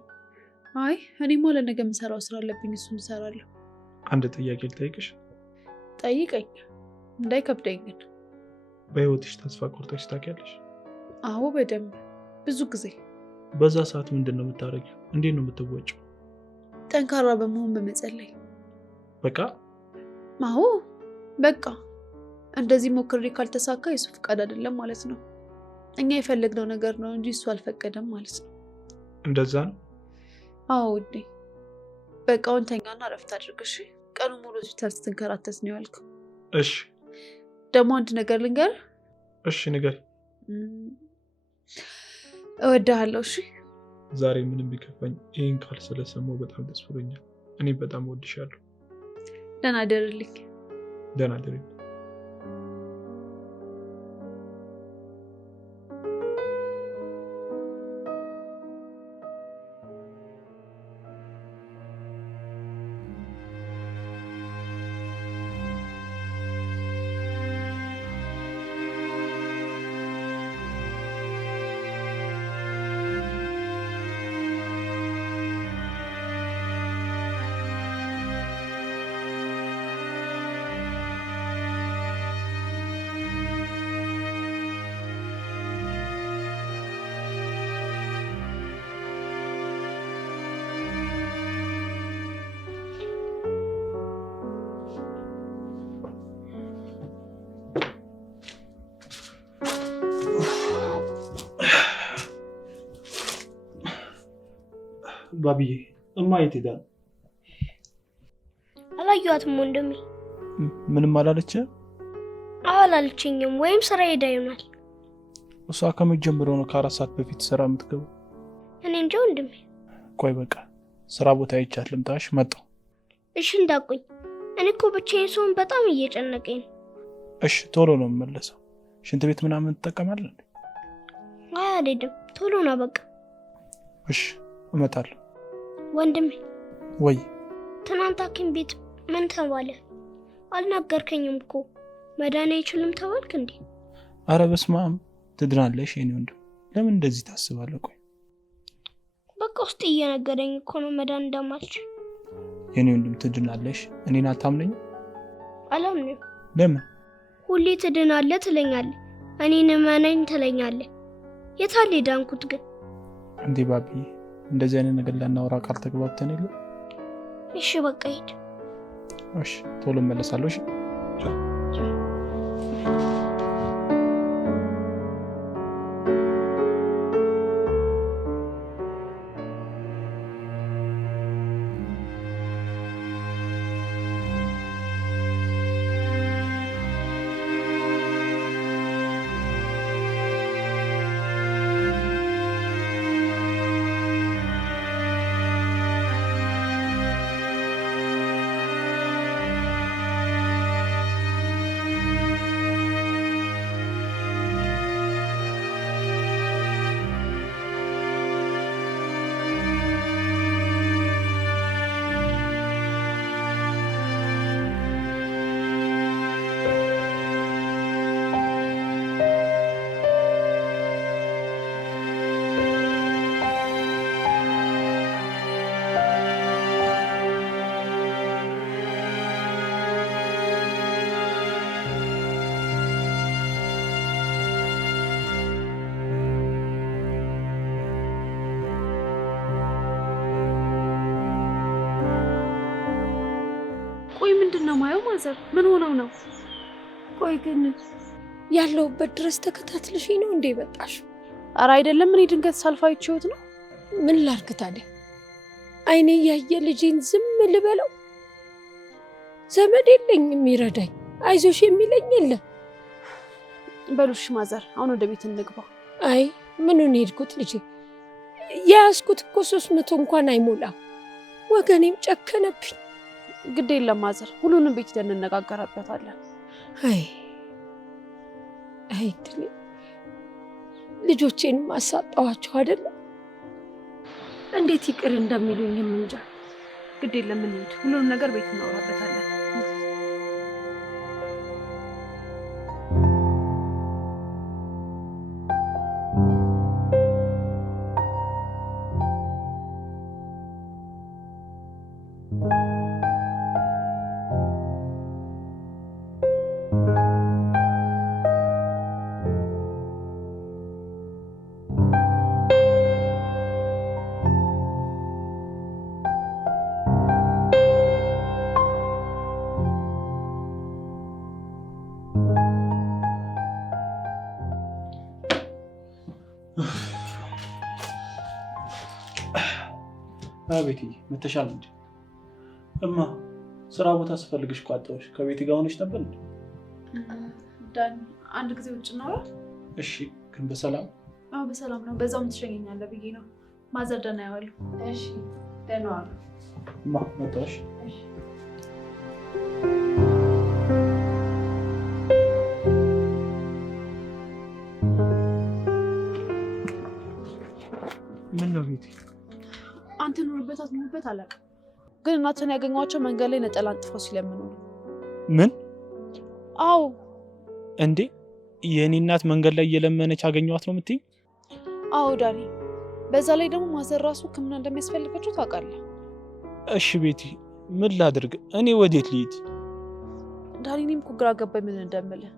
አይ እኔማ ለነገ የምሰራው ስራ አለብኝ፣ እሱን እሰራለሁ። አንድ ጥያቄ ልጠይቅሽ? ጠይቀኝ፣ እንዳይከብደኝ ግን። በህይወትሽ ተስፋ ቆርጠሽ ታውቂያለሽ? አዎ በደንብ፣ ብዙ ጊዜ። በዛ ሰዓት ምንድን ነው የምታደርጊው? እንዴት ነው የምትወጪው? ጠንካራ በመሆን በመጸለይ። በቃ? አዎ በቃ። እንደዚህ ሞክሬ ካልተሳካ የሱ ፍቃድ አይደለም ማለት ነው። እኛ የፈለግነው ነገር ነው እንጂ እሱ አልፈቀደም ማለት ነው። እንደዛ ነው? አዎ ውዴ። በቃ አሁን ተኛና እረፍት አድርግ እሺ። ቀኑ ሙሉ ሆስፒታል ስትንከራተት ነው ያልከው። እሺ። ደግሞ አንድ ነገር ልንገርህ። እሺ ንገሪ። እወድሃለሁ። እሺ። ዛሬ ምንም ቢከፋኝ ይህን ቃል ስለሰማሁ በጣም ደስ ብሎኛል። እኔ በጣም እወድሻለሁ። ደህና እደርልኝ። ደህና እደሪ። ባቢዬ እማ የት ሄዳ ነው? አላየኋትም ወንድሜ። ምንም አላለች? አላለችኝም። ወይም ስራ ሄዳ ይሆናል። እሷ ከመጀመሪያው ነው ከ4 ሰዓት በፊት ስራ የምትገባው። እኔ እንጃ ወንድሜ። ቆይ በቃ ስራ ቦታ አይቻት ልምጣሽ። መጣሁ። እሺ እንዳቆኝ። እኔ እኮ ብቻዬን ስሆን በጣም እየጨነቀኝ ነው። እሺ ቶሎ ነው የምመለሰው። ሽንት ቤት ምናምን ትጠቀማለህ? አይ አልሄድም። ቶሎ ነው በቃ። እሺ እመጣለሁ። ወንድሜ። ወይ ትናንት ሐኪም ቤት ምን ተባለ? አልነገርከኝም እኮ። መዳን አይችልም ተባልክ እንዴ? አረ በስመ አብ። ትድናለሽ የኔ ወንድም። ለምን እንደዚህ ታስባለህ? ቆይ በቃ ውስጥ እየነገረኝ እኮ ነው መዳን እንደማልችል። የኔ ወንድም ትድናለሽ። እኔን አታምነኝ? አላምንም። ለምን? ሁሌ ትድናለህ ትለኛለህ፣ እኔን እመነኝ ትለኛለህ። የታለ ዳንኩት ግን? እንዴ ባቢዬ፣ እንደዚህ አይነት ነገር ላናወራ ቃል ተግባብተን የለ? እሺ በቃ ሂድ። እሺ ቶሎ እመለሳለሁ። እሺ እንደማየው ማዘር ምን ሆነው ነው? ቆይ ግን ያለውበት ድረስ ተከታትልሽ ነው እንዴ መጣሽ? ኧረ አይደለም፣ እኔ ድንገት ሳልፍ አይቼዎት ነው። ምን ላድርግ ታዲያ? አይኔ ያየ ልጄን ዝም ልበለው? ዘመድ የለኝ የሚረዳኝ፣ አይዞሽ የሚለኝ የለ። በሉሽ ማዘር፣ አሁን ወደ ቤት እንግባ። አይ ምኑን ሄድኩት ልጄ? የያዝኩት እኮ 300 እንኳን አይሞላም። ወገኔም ጨከነብኝ። ግድ የለም ማዘር፣ ሁሉንም ቤት ሄደን እንነጋገርበታለን። አይ ድል ልጆቼን ማሳጣዋቸው አይደለም። እንዴት ይቅር እንደሚሉኝም እንጃ። ግድ የለም እንሂድ፣ ሁሉንም ነገር ቤት እናወራበታለን። አቤት መተሻል እንዴ? እማ ስራ ቦታ ስፈልግሽ ቋጣውሽ ከቤት ጋር ሆነሽ ነበር እንዴ? ዳን አንድ ጊዜ ውጭ ነው። እሺ ግን በሰላም? አዎ በሰላም ነው። በዛው ትሸኘኛለህ ብዬ ነው። ማዘር ደህና ያዋሉ? እሺ ደህና ዋሉ። እማ መጣሽ? እሺ ምን ነው ቤቴ? አንተ ኑርበት አትኑርበት አላውቅም፣ ግን እናትን ያገኘኋቸው መንገድ ላይ ነጠላ አንጥፈው ሲለምኑ ነው። ምን? አዎ። እንዴ የኔ እናት መንገድ ላይ እየለመነች አገኘኋት ነው የምትይኝ? አዎ ዳኒ፣ በዛ ላይ ደግሞ ማዘር ራሱ ሕክምና እንደሚያስፈልጋቸው ታውቃለህ። እሺ ቤቲ ምን ላድርግ? እኔ ወዴት ልሂድ? ዳኒ እኔም እኮ ግራ ገባኝ ምን እንደምልህ።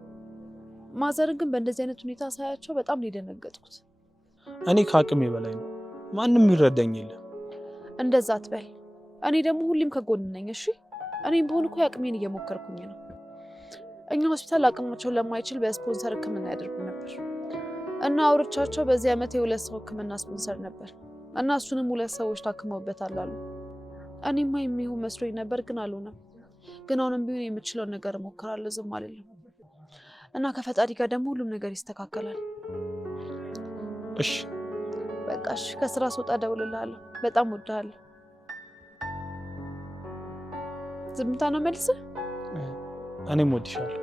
ማዘርን ግን በእንደዚህ አይነት ሁኔታ ሳያቸው በጣም ነው የደነገጥኩት። እኔ ከአቅሜ በላይ ነው፣ ማንም ይረዳኝ የለም። እንደዛ አትበል። እኔ ደግሞ ሁሌም ከጎን ነኝ። እሺ እኔም በሆን እኮ አቅሜን እየሞከርኩኝ ነው። እኛ ሆስፒታል አቅማቸውን ለማይችል በስፖንሰር ሕክምና ያደርጉ ነበር እና አውርቻቸው በዚህ ዓመት የ2 ሰው ሕክምና ስፖንሰር ነበር እና እሱንም 2 ሰዎች ታክመውበታል አሉ። እኔማ የሚሆን መስሎኝ ነበር ግን አልሆነም። ግን አሁንም ቢሆን የምችለውን ነገር እሞክራለሁ፣ ዝም አልልም እና ከፈጣሪ ጋር ደግሞ ሁሉም ነገር ይስተካከላል። እሺ በቃ እሺ፣ ከስራ ስወጣ እደውልልሃለሁ። በጣም እወድሃለሁ። ዝምታ ነው መልስህ? እኔም እወድሻለሁ።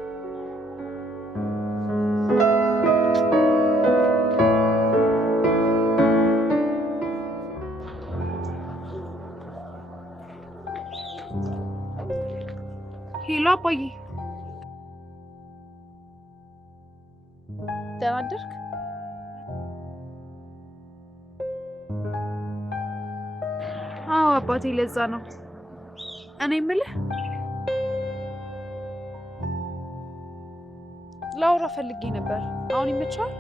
ሄሎ አባዬ፣ ደህና አደርክ? አዎ አባቴ፣ ለዛ ነው። እኔ የምልህ ላውራ ፈልጌ ነበር። አሁን ይመችሃል?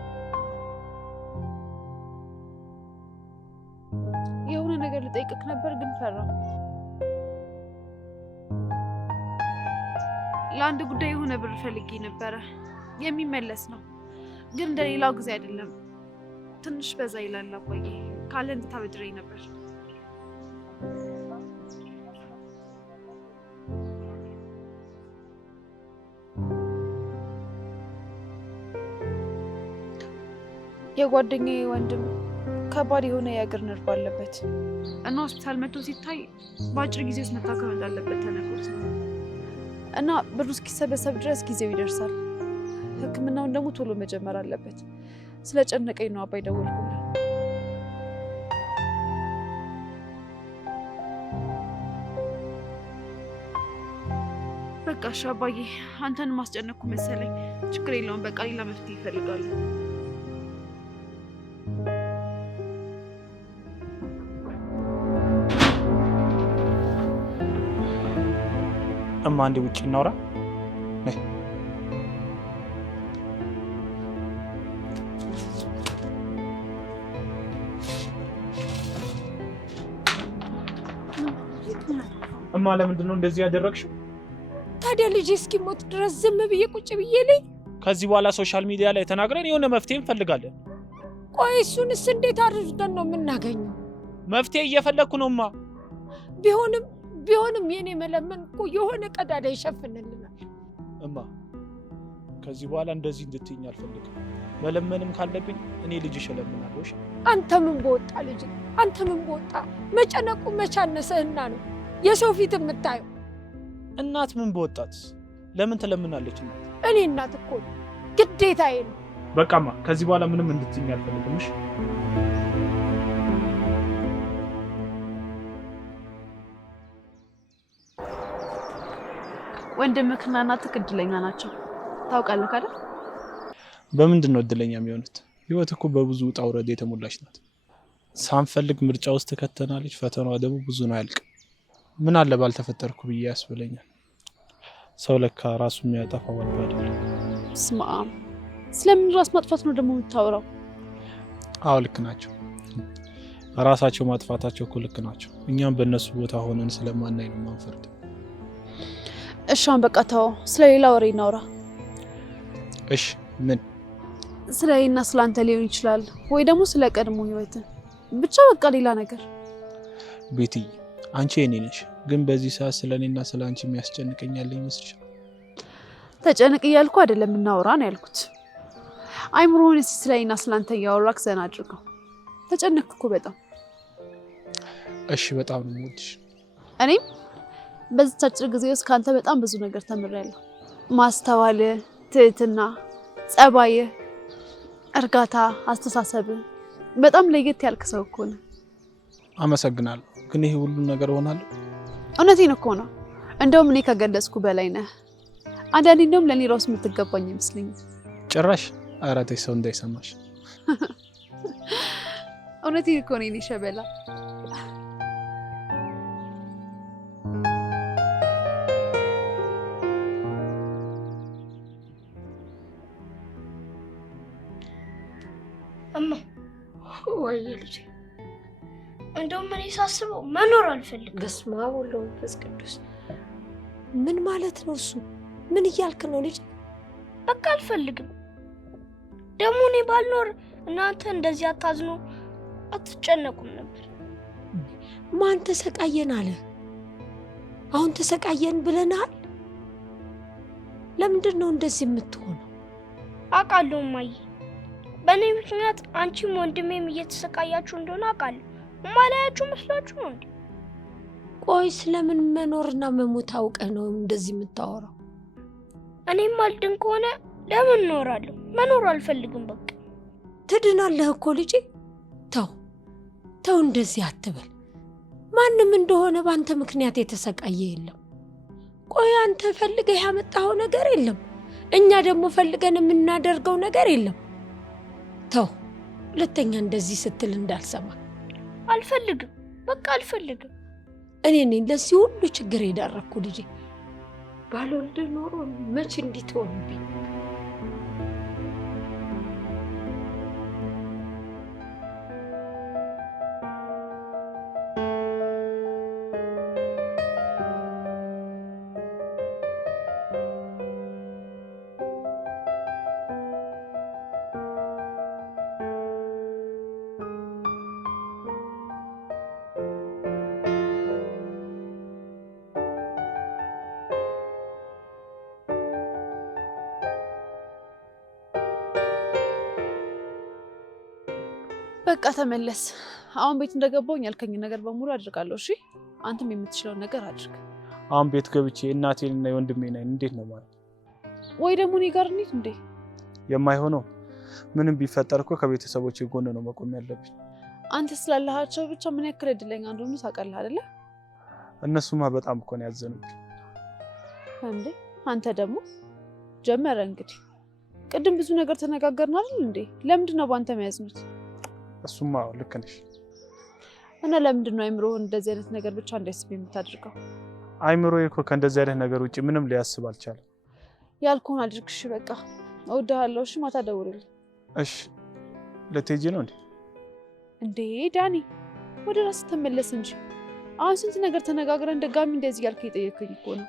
የሆነ ነገር ልጠይቅህ ነበር ግን ፈራሁ። ለአንድ ጉዳይ የሆነ ብር ፈልጌ ነበረ። የሚመለስ ነው ግን እንደሌላው ጊዜ አይደለም። ትንሽ በዛ ይላል አባዬ። ካለ እንድታበድረኝ ነበር። የጓደኛዬ ወንድም ከባድ የሆነ የእግር ነርቭ አለበት እና ሆስፒታል መጥቶ ሲታይ በአጭር ጊዜ ውስጥ መታከም እንዳለበት ተነግሮት ነው እና ብሩ እስኪሰበሰብ ድረስ ጊዜው ይደርሳል። ሕክምናውን ደግሞ ቶሎ መጀመር አለበት። ስለጨነቀኝ ነው አባይ ደወልኩልህ። በቃ እሺ አባዬ፣ አንተን ማስጨነቅኩ መሰለኝ። ችግር የለውም። በቃ ሌላ መፍትሄ ይፈልጋሉ። እማ አንዴ ውጭ እናውራ። እማ ለምንድን ነው እንደዚህ ያደረግሽው? ታዲያ ልጅ እስኪሞት ድረስ ዝም ብዬ ቁጭ ብዬ ልኝ? ከዚህ በኋላ ሶሻል ሚዲያ ላይ ተናግረን የሆነ መፍትሄ እንፈልጋለን። ቆይ እሱንስ እንዴት አድርገን ነው የምናገኘው? መፍትሄ እየፈለግኩ ነውማ። ቢሆንም የኔ መለመን እኮ የሆነ ቀዳዳ ይሸፍንልናል። እማ ከዚህ በኋላ እንደዚህ እንድትይኝ አልፈልግም። መለመንም ካለብኝ እኔ ልጅሽ እለምናለሁ። እሺ? አንተ ምን በወጣ ልጅ፣ አንተ ምን በወጣ መጨነቁ መቻነሰህና ነው የሰው ፊት የምታየው? እናት ምን በወጣት ለምን ትለምናለች? እናት እኔ እናት እኮ ግዴታዬ ነው። በቃማ ከዚህ በኋላ ምንም እንድትይኝ አልፈልግም። እሺ? ወንድምክና እናትህ እድለኛ ናቸው። ታውቃለህ አይደል? በምንድን ነው እድለኛ የሚሆኑት? ህይወት እኮ በብዙ ውጣ ውረድ የተሞላች ናት። ሳንፈልግ ምርጫ ውስጥ ከተናለች። ፈተናዋ ደግሞ ብዙ ነው፣ አያልቅም። ምን አለ ባልተፈጠርኩ ብዬ ያስብለኛል። ሰው ለካ ራሱ የሚያጠፋው ወልዶ አይደለም። ስማ፣ ስለምን ራስ ማጥፋት ነው ደግሞ የምታወራው? አዎ ልክ ናቸው። ራሳቸው ማጥፋታቸው እኮ ልክ ናቸው። እኛም በእነሱ ቦታ ሆነን ስለማናይ ነው ማንፈርድ። እሻን በቃ ተው፣ ስለሌላ ወሬ እናውራ። እሺ ምን? ስለኔና ስላንተ ሊሆን ይችላል ወይ ደግሞ ስለ ቀድሞ ህይወት፣ ብቻ በቃ ሌላ ነገር። ቤትዬ አንቺ የኔ ነሽ፣ ግን በዚህ ሰዓት ስለኔና ስላንቺ የሚያስጨንቀኛል ይመስልሻል? ተጨነቅ እያልኩ አይደለም እናውራ ነው ያልኩት። አይምሮህን እስኪ ስለኔና ስላንተ እያወራክ ዘና አድርገው። ተጨነቅክ እኮ በጣም። እሺ በጣም ነው የምወድሽ። እኔም በዚህ አጭር ጊዜ ውስጥ ካንተ በጣም ብዙ ነገር ተምሬያለሁ። ማስተዋል፣ ትህትና፣ ጸባይ፣ እርጋታ፣ አስተሳሰብ በጣም ለየት ያልክ ሰው እኮ ነህ። አመሰግናለሁ። ግን ይሄ ሁሉ ነገር ሆናለሁ? እውነቴን እኮ ነው። እንደውም እኔ ከገለጽኩ በላይ ነህ። አንዳንዴ እንደውም ለኔ ራሱ የምትገባኝ ይመስለኛል። ጭራሽ አራቴ ሰው እንዳይሰማሽ። እውነቴን እኮ ነው የኔ ሸበላ። እማ ወይ ልጅ፣ እንደውም እኔ ሳስበው መኖር አልፈልግም። በስመ አብ ወወልድ ወመንፈስ ቅዱስ። ምን ማለት ነው እሱ? ምን እያልክ ነው ልጅ? በቃ አልፈልግም። ደግሞ እኔ ባልኖር እናንተ እንደዚህ አታዝኑ አትጨነቁም ነበር። ማን ተሰቃየን አለ? አሁን ተሰቃየን ብለናል? ለምንድን ነው እንደዚህ የምትሆነው? አውቃለሁ እማዬ፣ በእኔ ምክንያት አንቺም ወንድሜም እየተሰቃያችሁ እንደሆነ አውቃለሁ። ማላያችሁ መስላችሁ ነው እንዴ? ቆይ ስለምን መኖርና መሞት አውቀህ ነው እንደዚህ የምታወራው? እኔም አልድን ከሆነ ለምን እኖራለሁ? መኖር አልፈልግም በቃ። ትድናለህ እኮ ልጄ። ተው እንደዚህ አትበል። ማንም እንደሆነ በአንተ ምክንያት የተሰቃየ የለም። ቆይ አንተ ፈልገህ ያመጣኸው ነገር የለም፣ እኛ ደግሞ ፈልገን የምናደርገው ነገር የለም። ተው፣ ሁለተኛ እንደዚህ ስትል እንዳልሰማ። አልፈልግም፣ በቃ አልፈልግም። እኔ ነኝ ለዚህ ሁሉ ችግር የዳረኩ ልጄ። ባልወልድ ኖሮ መች እንዲህ ትሆንብኝ። በቃ ተመለስ። አሁን ቤት እንደገባሁኝ ያልከኝ ነገር በሙሉ አድርጋለሁ። እሺ አንተም የምትችለውን ነገር አድርግ። አሁን ቤት ገብቼ እናቴንና የወንድሜን እንዴት ነው ማለት? ወይ ደግሞ እኔ ጋር እንዴት እንዴ? የማይሆነው ምንም ቢፈጠር እኮ ከቤተሰቦቼ ጎን ነው መቆም ያለብኝ። አንተ ስላለሃቸው ብቻ ምን ያክል እድለኛ እንደሆኑ ታውቃለህ አይደለ? እነሱማ በጣም እኮ ነው ያዘኑት። እንዴ አንተ ደግሞ ጀመረ እንግዲህ። ቅድም ብዙ ነገር ተነጋገርን አይደል እንዴ? ለምንድን ነው ባንተ የሚያዝኑት? እሱማ ልክ ነሽ። እና ለምንድን ነው አይምሮህን እንደዚህ አይነት ነገር ብቻ እንዲያስብ የምታደርገው? አይምሮዬ እኮ ከእንደዚህ አይነት ነገር ውጪ ምንም ሊያስብ አልቻለም። ያልኩህን አድርግ። እሺ በቃ እወድሃለሁ። እሺ ማታ ደውልልኝ። እሺ ልትሄጂ ነው እንዴ? እንዴ ዳኒ ወደ ራስህ ተመለስ እንጂ። አሁን ስንት ነገር ተነጋግረን ድጋሚ እንደዚህ ያልከኝ የጠየቅከኝ እኮ ነው።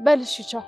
በልሽ ቻው።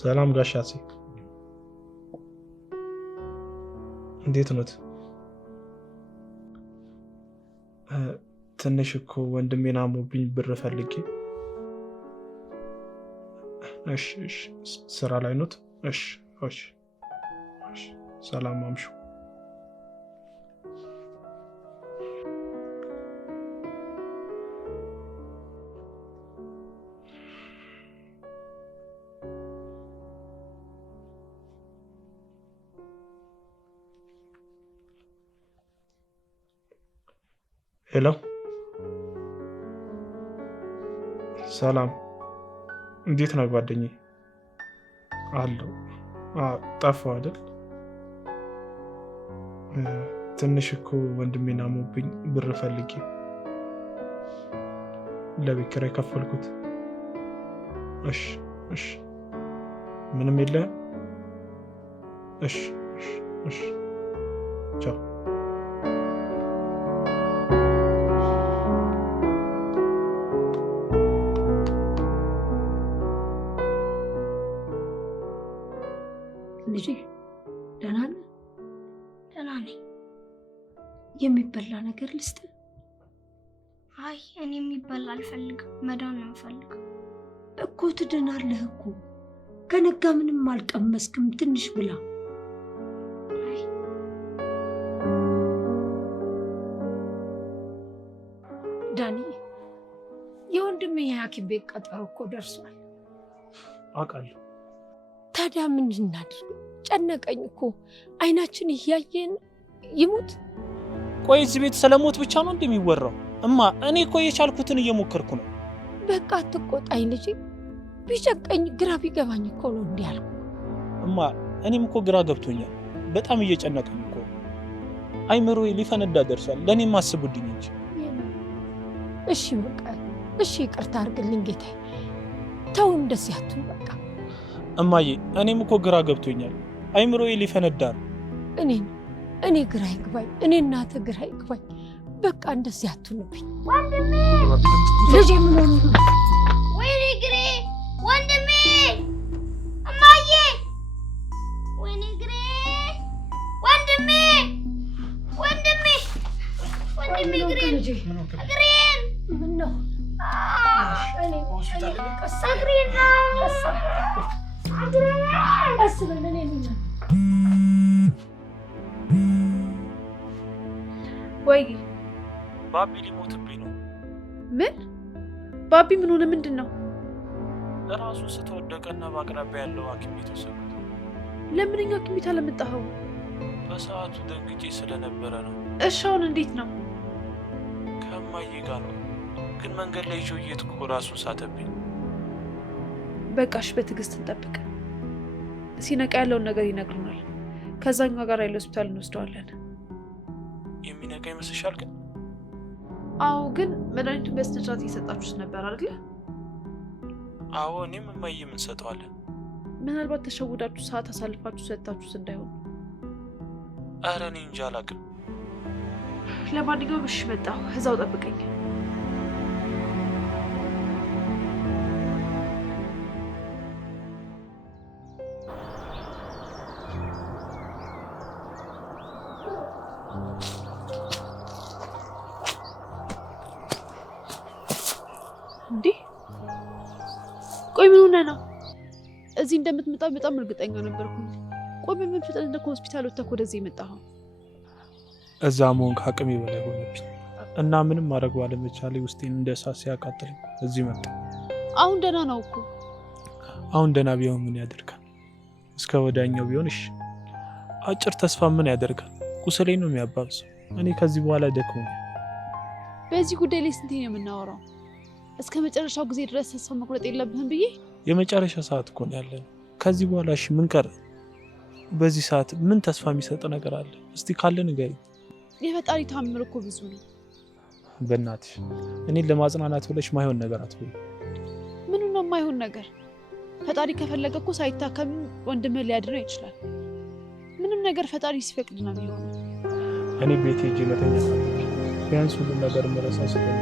ሰላም ጋሻሴ፣ እንዴት ኖት? ትንሽ እኮ ወንድሜን አሞብኝ ብር ፈልጌ። እሺ እሺ፣ ስራ ላይ ኖት? እሺ እሺ፣ ሰላም አምሹ። ሄሎ ሰላም፣ እንዴት ነው ጓደኛዬ? አለሁ። ጠፋሁ አይደል? ትንሽ እኮ ወንድሜን አሞብኝ ብር ፈልጌ ለቤት ኪራይ ከፈልኩት። እሺ እሺ፣ ምንም የለህም? እሺ እሺ እሺ፣ ቻው። ልጄ ደህና ነህ? ደህና ነኝ። የሚበላ ነገር ልስጥ? አይ እኔ የሚበላ አልፈልግም፣ መዳን ነው የምፈልገው። እኮ ትድናለህ እኮ። ከነጋ ምንም አልቀመስክም፣ ትንሽ ብላ። አይ ዳኒ፣ የወንድሜ የሐኪም ቤት ቀጠሮ እኮ ደርሷል። አውቃለሁ። ታዲያ ምን እናድርግ? ጨነቀኝ እኮ። አይናችን እያየን ይሙት። ቆይ እዚህ ቤት ስለሞት ብቻ ነው እንደሚወራው? እማ እኔ እኮ የቻልኩትን እየሞከርኩ ነው። በቃ አትቆጣኝ ልጄ። ቢጨቀኝ ግራ ቢገባኝ እኮ ነው እንዲህ ያልኩ። እማ እኔም እኮ ግራ ገብቶኛል። በጣም እየጨነቀኝ እኮ። አይምሮዬ ሊፈነዳ ደርሷል። ለእኔም አስቡልኝ እንጂ። እሺ በቃ እሺ፣ ይቅርታ አድርግልኝ ጌታዬ። ተው እንደዚህ አትሁን በቃ። እማዬ እኔም እኮ ግራ ገብቶኛል። አይምሮዬ ሊፈነዳ ነው። እኔ ግራ ይግባኝ፣ እኔ እናትህ ግራ ይግባኝ። በቃ እንደዚህ አትሁንብኝ ወንድሜ። ልጄ። ምን ሆነ? ወይኔ ግሬ ወንድሜ። እማዬ ወይኔ ግሬ ወንድሜ ወንድሜ ወንድሜ ግሬ ግሬን ምን ነው? ወይ ባቢ ሊሞትብኝ ነው። ምን? ባቢ ምን ሆነ? ምንድን ነው? እራሱ ስተወደቀና በአቅራቢያ ያለው ሐኪም ቤት ወሰዱት። ለምን እኛ ሐኪም ቤት አለመጣኸው? በሰዓቱ ደንግጬ ስለነበረ ነው። እሺ አሁን እንዴት ነው? ከእማዬ ጋር ነው፣ ግን መንገድ ላይ ይዤው እየሄድኩ ራሱን ሳተብኝ። በቃሽ፣ በትዕግስት እንጠብቅ። ሲነቃ ያለውን ነገር ይነግሩናል። ከዛኛው ጋር ያለ ሆስፒታል እንወስደዋለን። የሚነቃ ይመስልሻል? ግን አዎ፣ ግን መድኃኒቱን በስነ ስርዓት እየሰጣችሁት ነበር አይደል? አዎ፣ እኔም እማዬ እንሰጠዋለን። ምናልባት ተሸውዳችሁ ሰዓት አሳልፋችሁ ሰጥታችሁት እንዳይሆን። ኧረ እኔ እንጃ አላውቅም። ለማንኛውም እሺ፣ መጣሁ። እዛው ጠብቀኝ። እንዴ ቆይ ምን ሆነህ ነው? እዚህ እንደምትመጣ በጣም እርግጠኛ ነበርኩኝ። ቆይ ምን ፍጥነት እንደ ከሆስፒታል ወጥተህ ወደዚህ የመጣኸው? እዛ መሆን ከአቅሜ በላይ ሆነብኝ እና ምንም ማድረግ ባለመቻሌ ውስጤን እንደ እሳት ሲያቃጥለኝ እዚህ መጣ። አሁን ደህና ነው እኮ። አሁን ደህና ቢሆን ምን ያደርጋል? እስከ ወዲያኛው ቢሆን እሺ። አጭር ተስፋ ምን ያደርጋል? ቁስሌን ነው የሚያባብሰው። እኔ ከዚህ በኋላ ደክሞኛል። በዚህ ጉዳይ ላይ ስንቴ ነው የምናወራው? እስከ መጨረሻው ጊዜ ድረስ ተስፋ መቁረጥ የለብህም ብዬ። የመጨረሻ ሰዓት እኮ ነው ያለን። ከዚህ በኋላ እሺ ምን ቀረ? በዚህ ሰዓት ምን ተስፋ የሚሰጥ ነገር አለ? እስቲ ካለ ንገሪኝ። የፈጣሪ ታምር እኮ ብዙ ነው። በእናትሽ እኔን ለማጽናናት ብለሽ ማይሆን ነገር አትበይ። ምኑ ነው የማይሆን ነገር? ፈጣሪ ከፈለገ እኮ ሳይታከም ወንድምህ ሊያድነው ይችላል። ምንም ነገር ፈጣሪ ሲፈቅድ ነው የሚሆነው። እኔ ቤት ሄጄ መተኛት አለብኝ። ቢያንስ ሁሉም ነገር መረሳ ስለኝ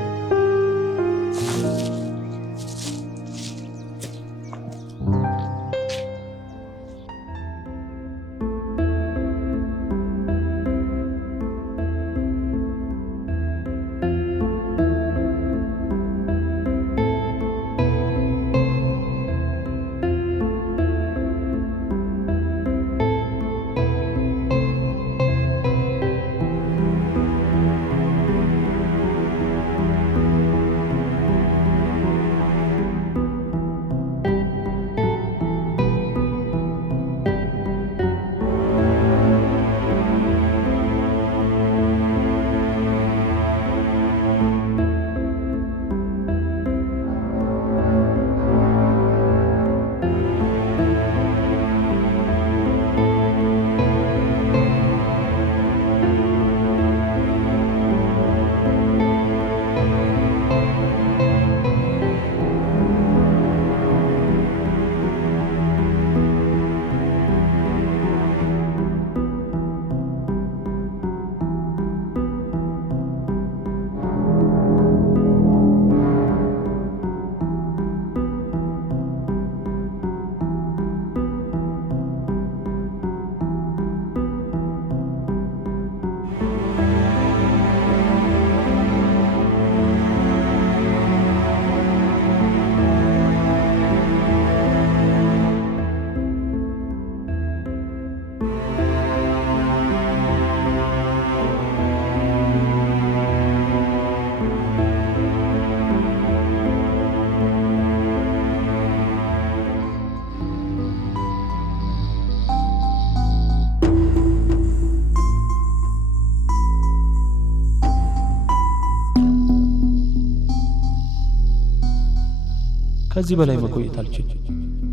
ከዚህ በላይ መቆየት አልችልም።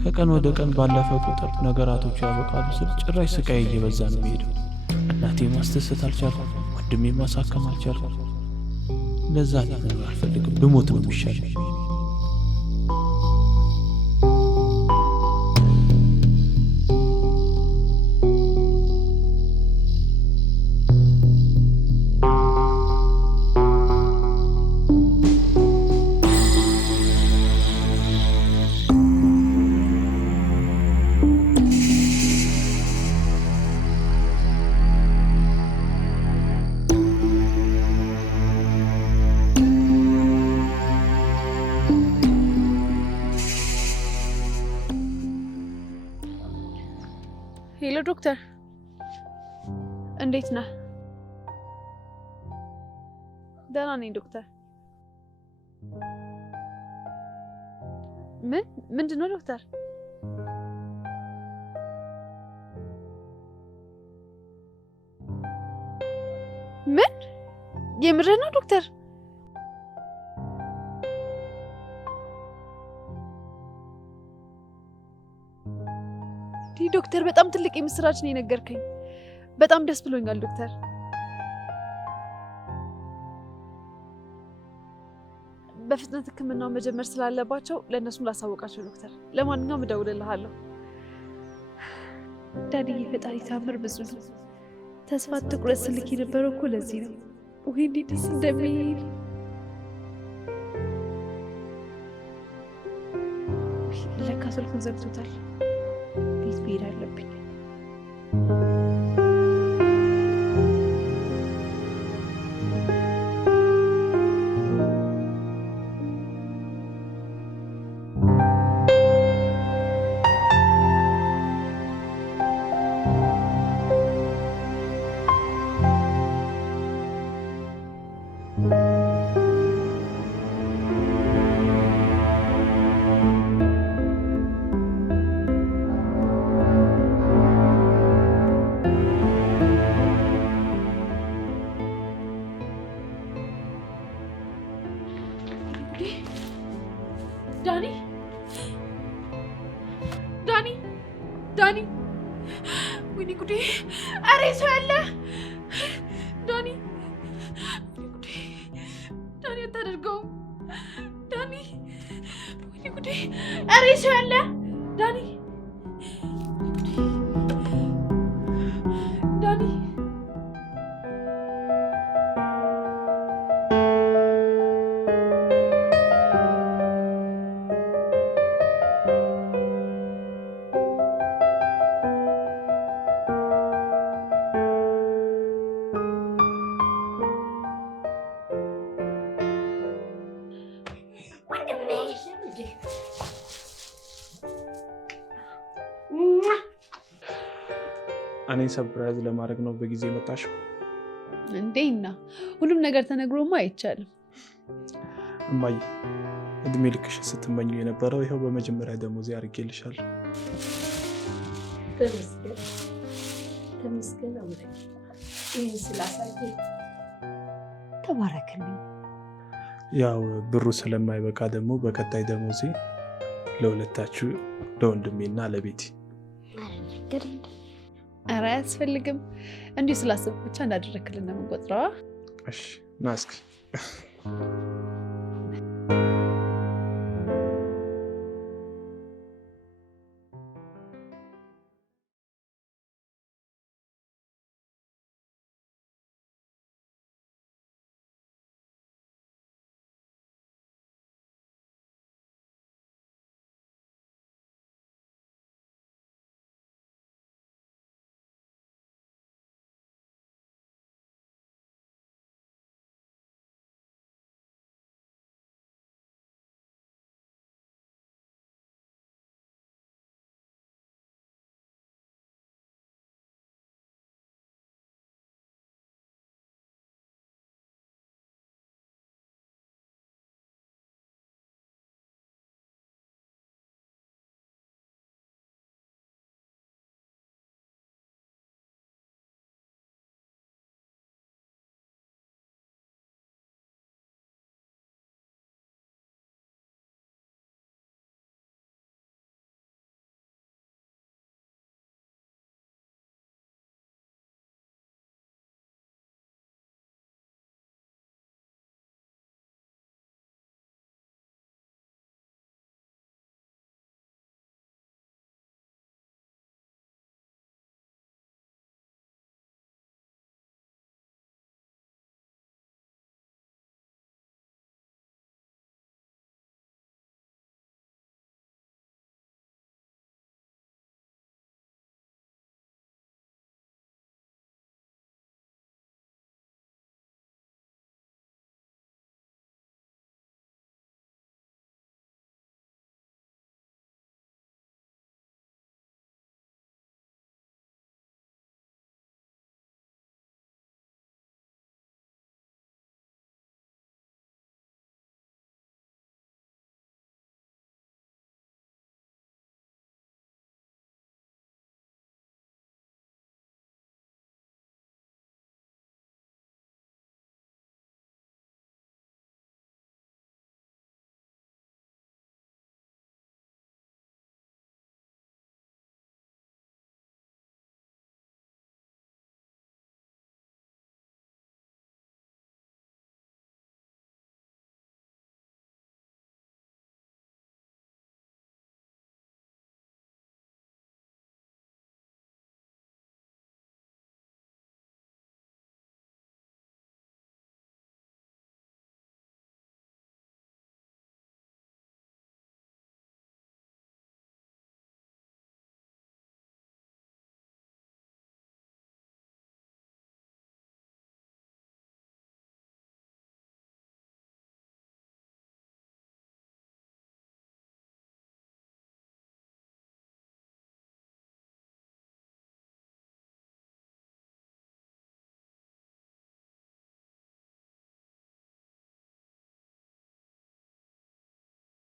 ከቀን ወደ ቀን ባለፈ ቁጥር ነገራቶቹ ያበቃሉ ስል ጭራሽ ስቃይ እየበዛ ነው የሚሄደው። እናቴ ማስደሰት አልቻልኩም፣ ወንድሜ ማሳከም አልቻልኩም። ለዛ መኖር አልፈልግም፣ ብሞት ነው የሚሻለው። ሄሎ ዶክተር፣ እንዴት ነህ? ደህና ነኝ ዶክተር። ምንድን ነው ዶክተር? ምን የምር ነው ዶክተር? ዶክተር በጣም ትልቅ የምስራች ነው የነገርከኝ። በጣም ደስ ብሎኛል ዶክተር። በፍጥነት ሕክምናው መጀመር ስላለባቸው ለእነሱም ላሳወቃቸው ዶክተር። ለማንኛውም እደውልልሃለሁ። ዳንዬ ፈጣሪ ታምር ብዙ ነው። ተስፋ ትኩረት ስልክ የነበረው እኮ ለዚህ ነው። ወይ እንዴት ደስ እንደሚል። ለካ ስልኩን ዘግቶታል። ቤት መሄድ አለብኝ። ዳኒ ወይኔ ጉዴ! ኧረ ሰው ያለ ዳኒ! ወይኔ ጉዴ! ዳኒ አታደርገውም ዳኒ! ወይኔ ጉዴ! ኧረ ሰው ያለ ዳኒ! ዳኒ! እኔ ሰርፕራይዝ ለማድረግ ነው በጊዜ መጣሽው እንዴና? ሁሉም ነገር ተነግሮማ አይቻልም። እማዬ እድሜ ልክሽ ስትመኙ የነበረው ይኸው በመጀመሪያ ደሞዜ አድርጌልሻለሁ። ተመስገን አምላኬ፣ ይህን ስላሳየኝ ተባረክልኝ። ያው ብሩ ስለማይበቃ ደግሞ በቀጣይ ደሞዜ ለሁለታችሁ ለወንድሜና ለቤቲ። ኧረ አያስፈልግም፣ እንዲሁ ስላሰብኩ ብቻ እንዳደረክልን ነው የምንቆጥረው። እሺ ና እስኪ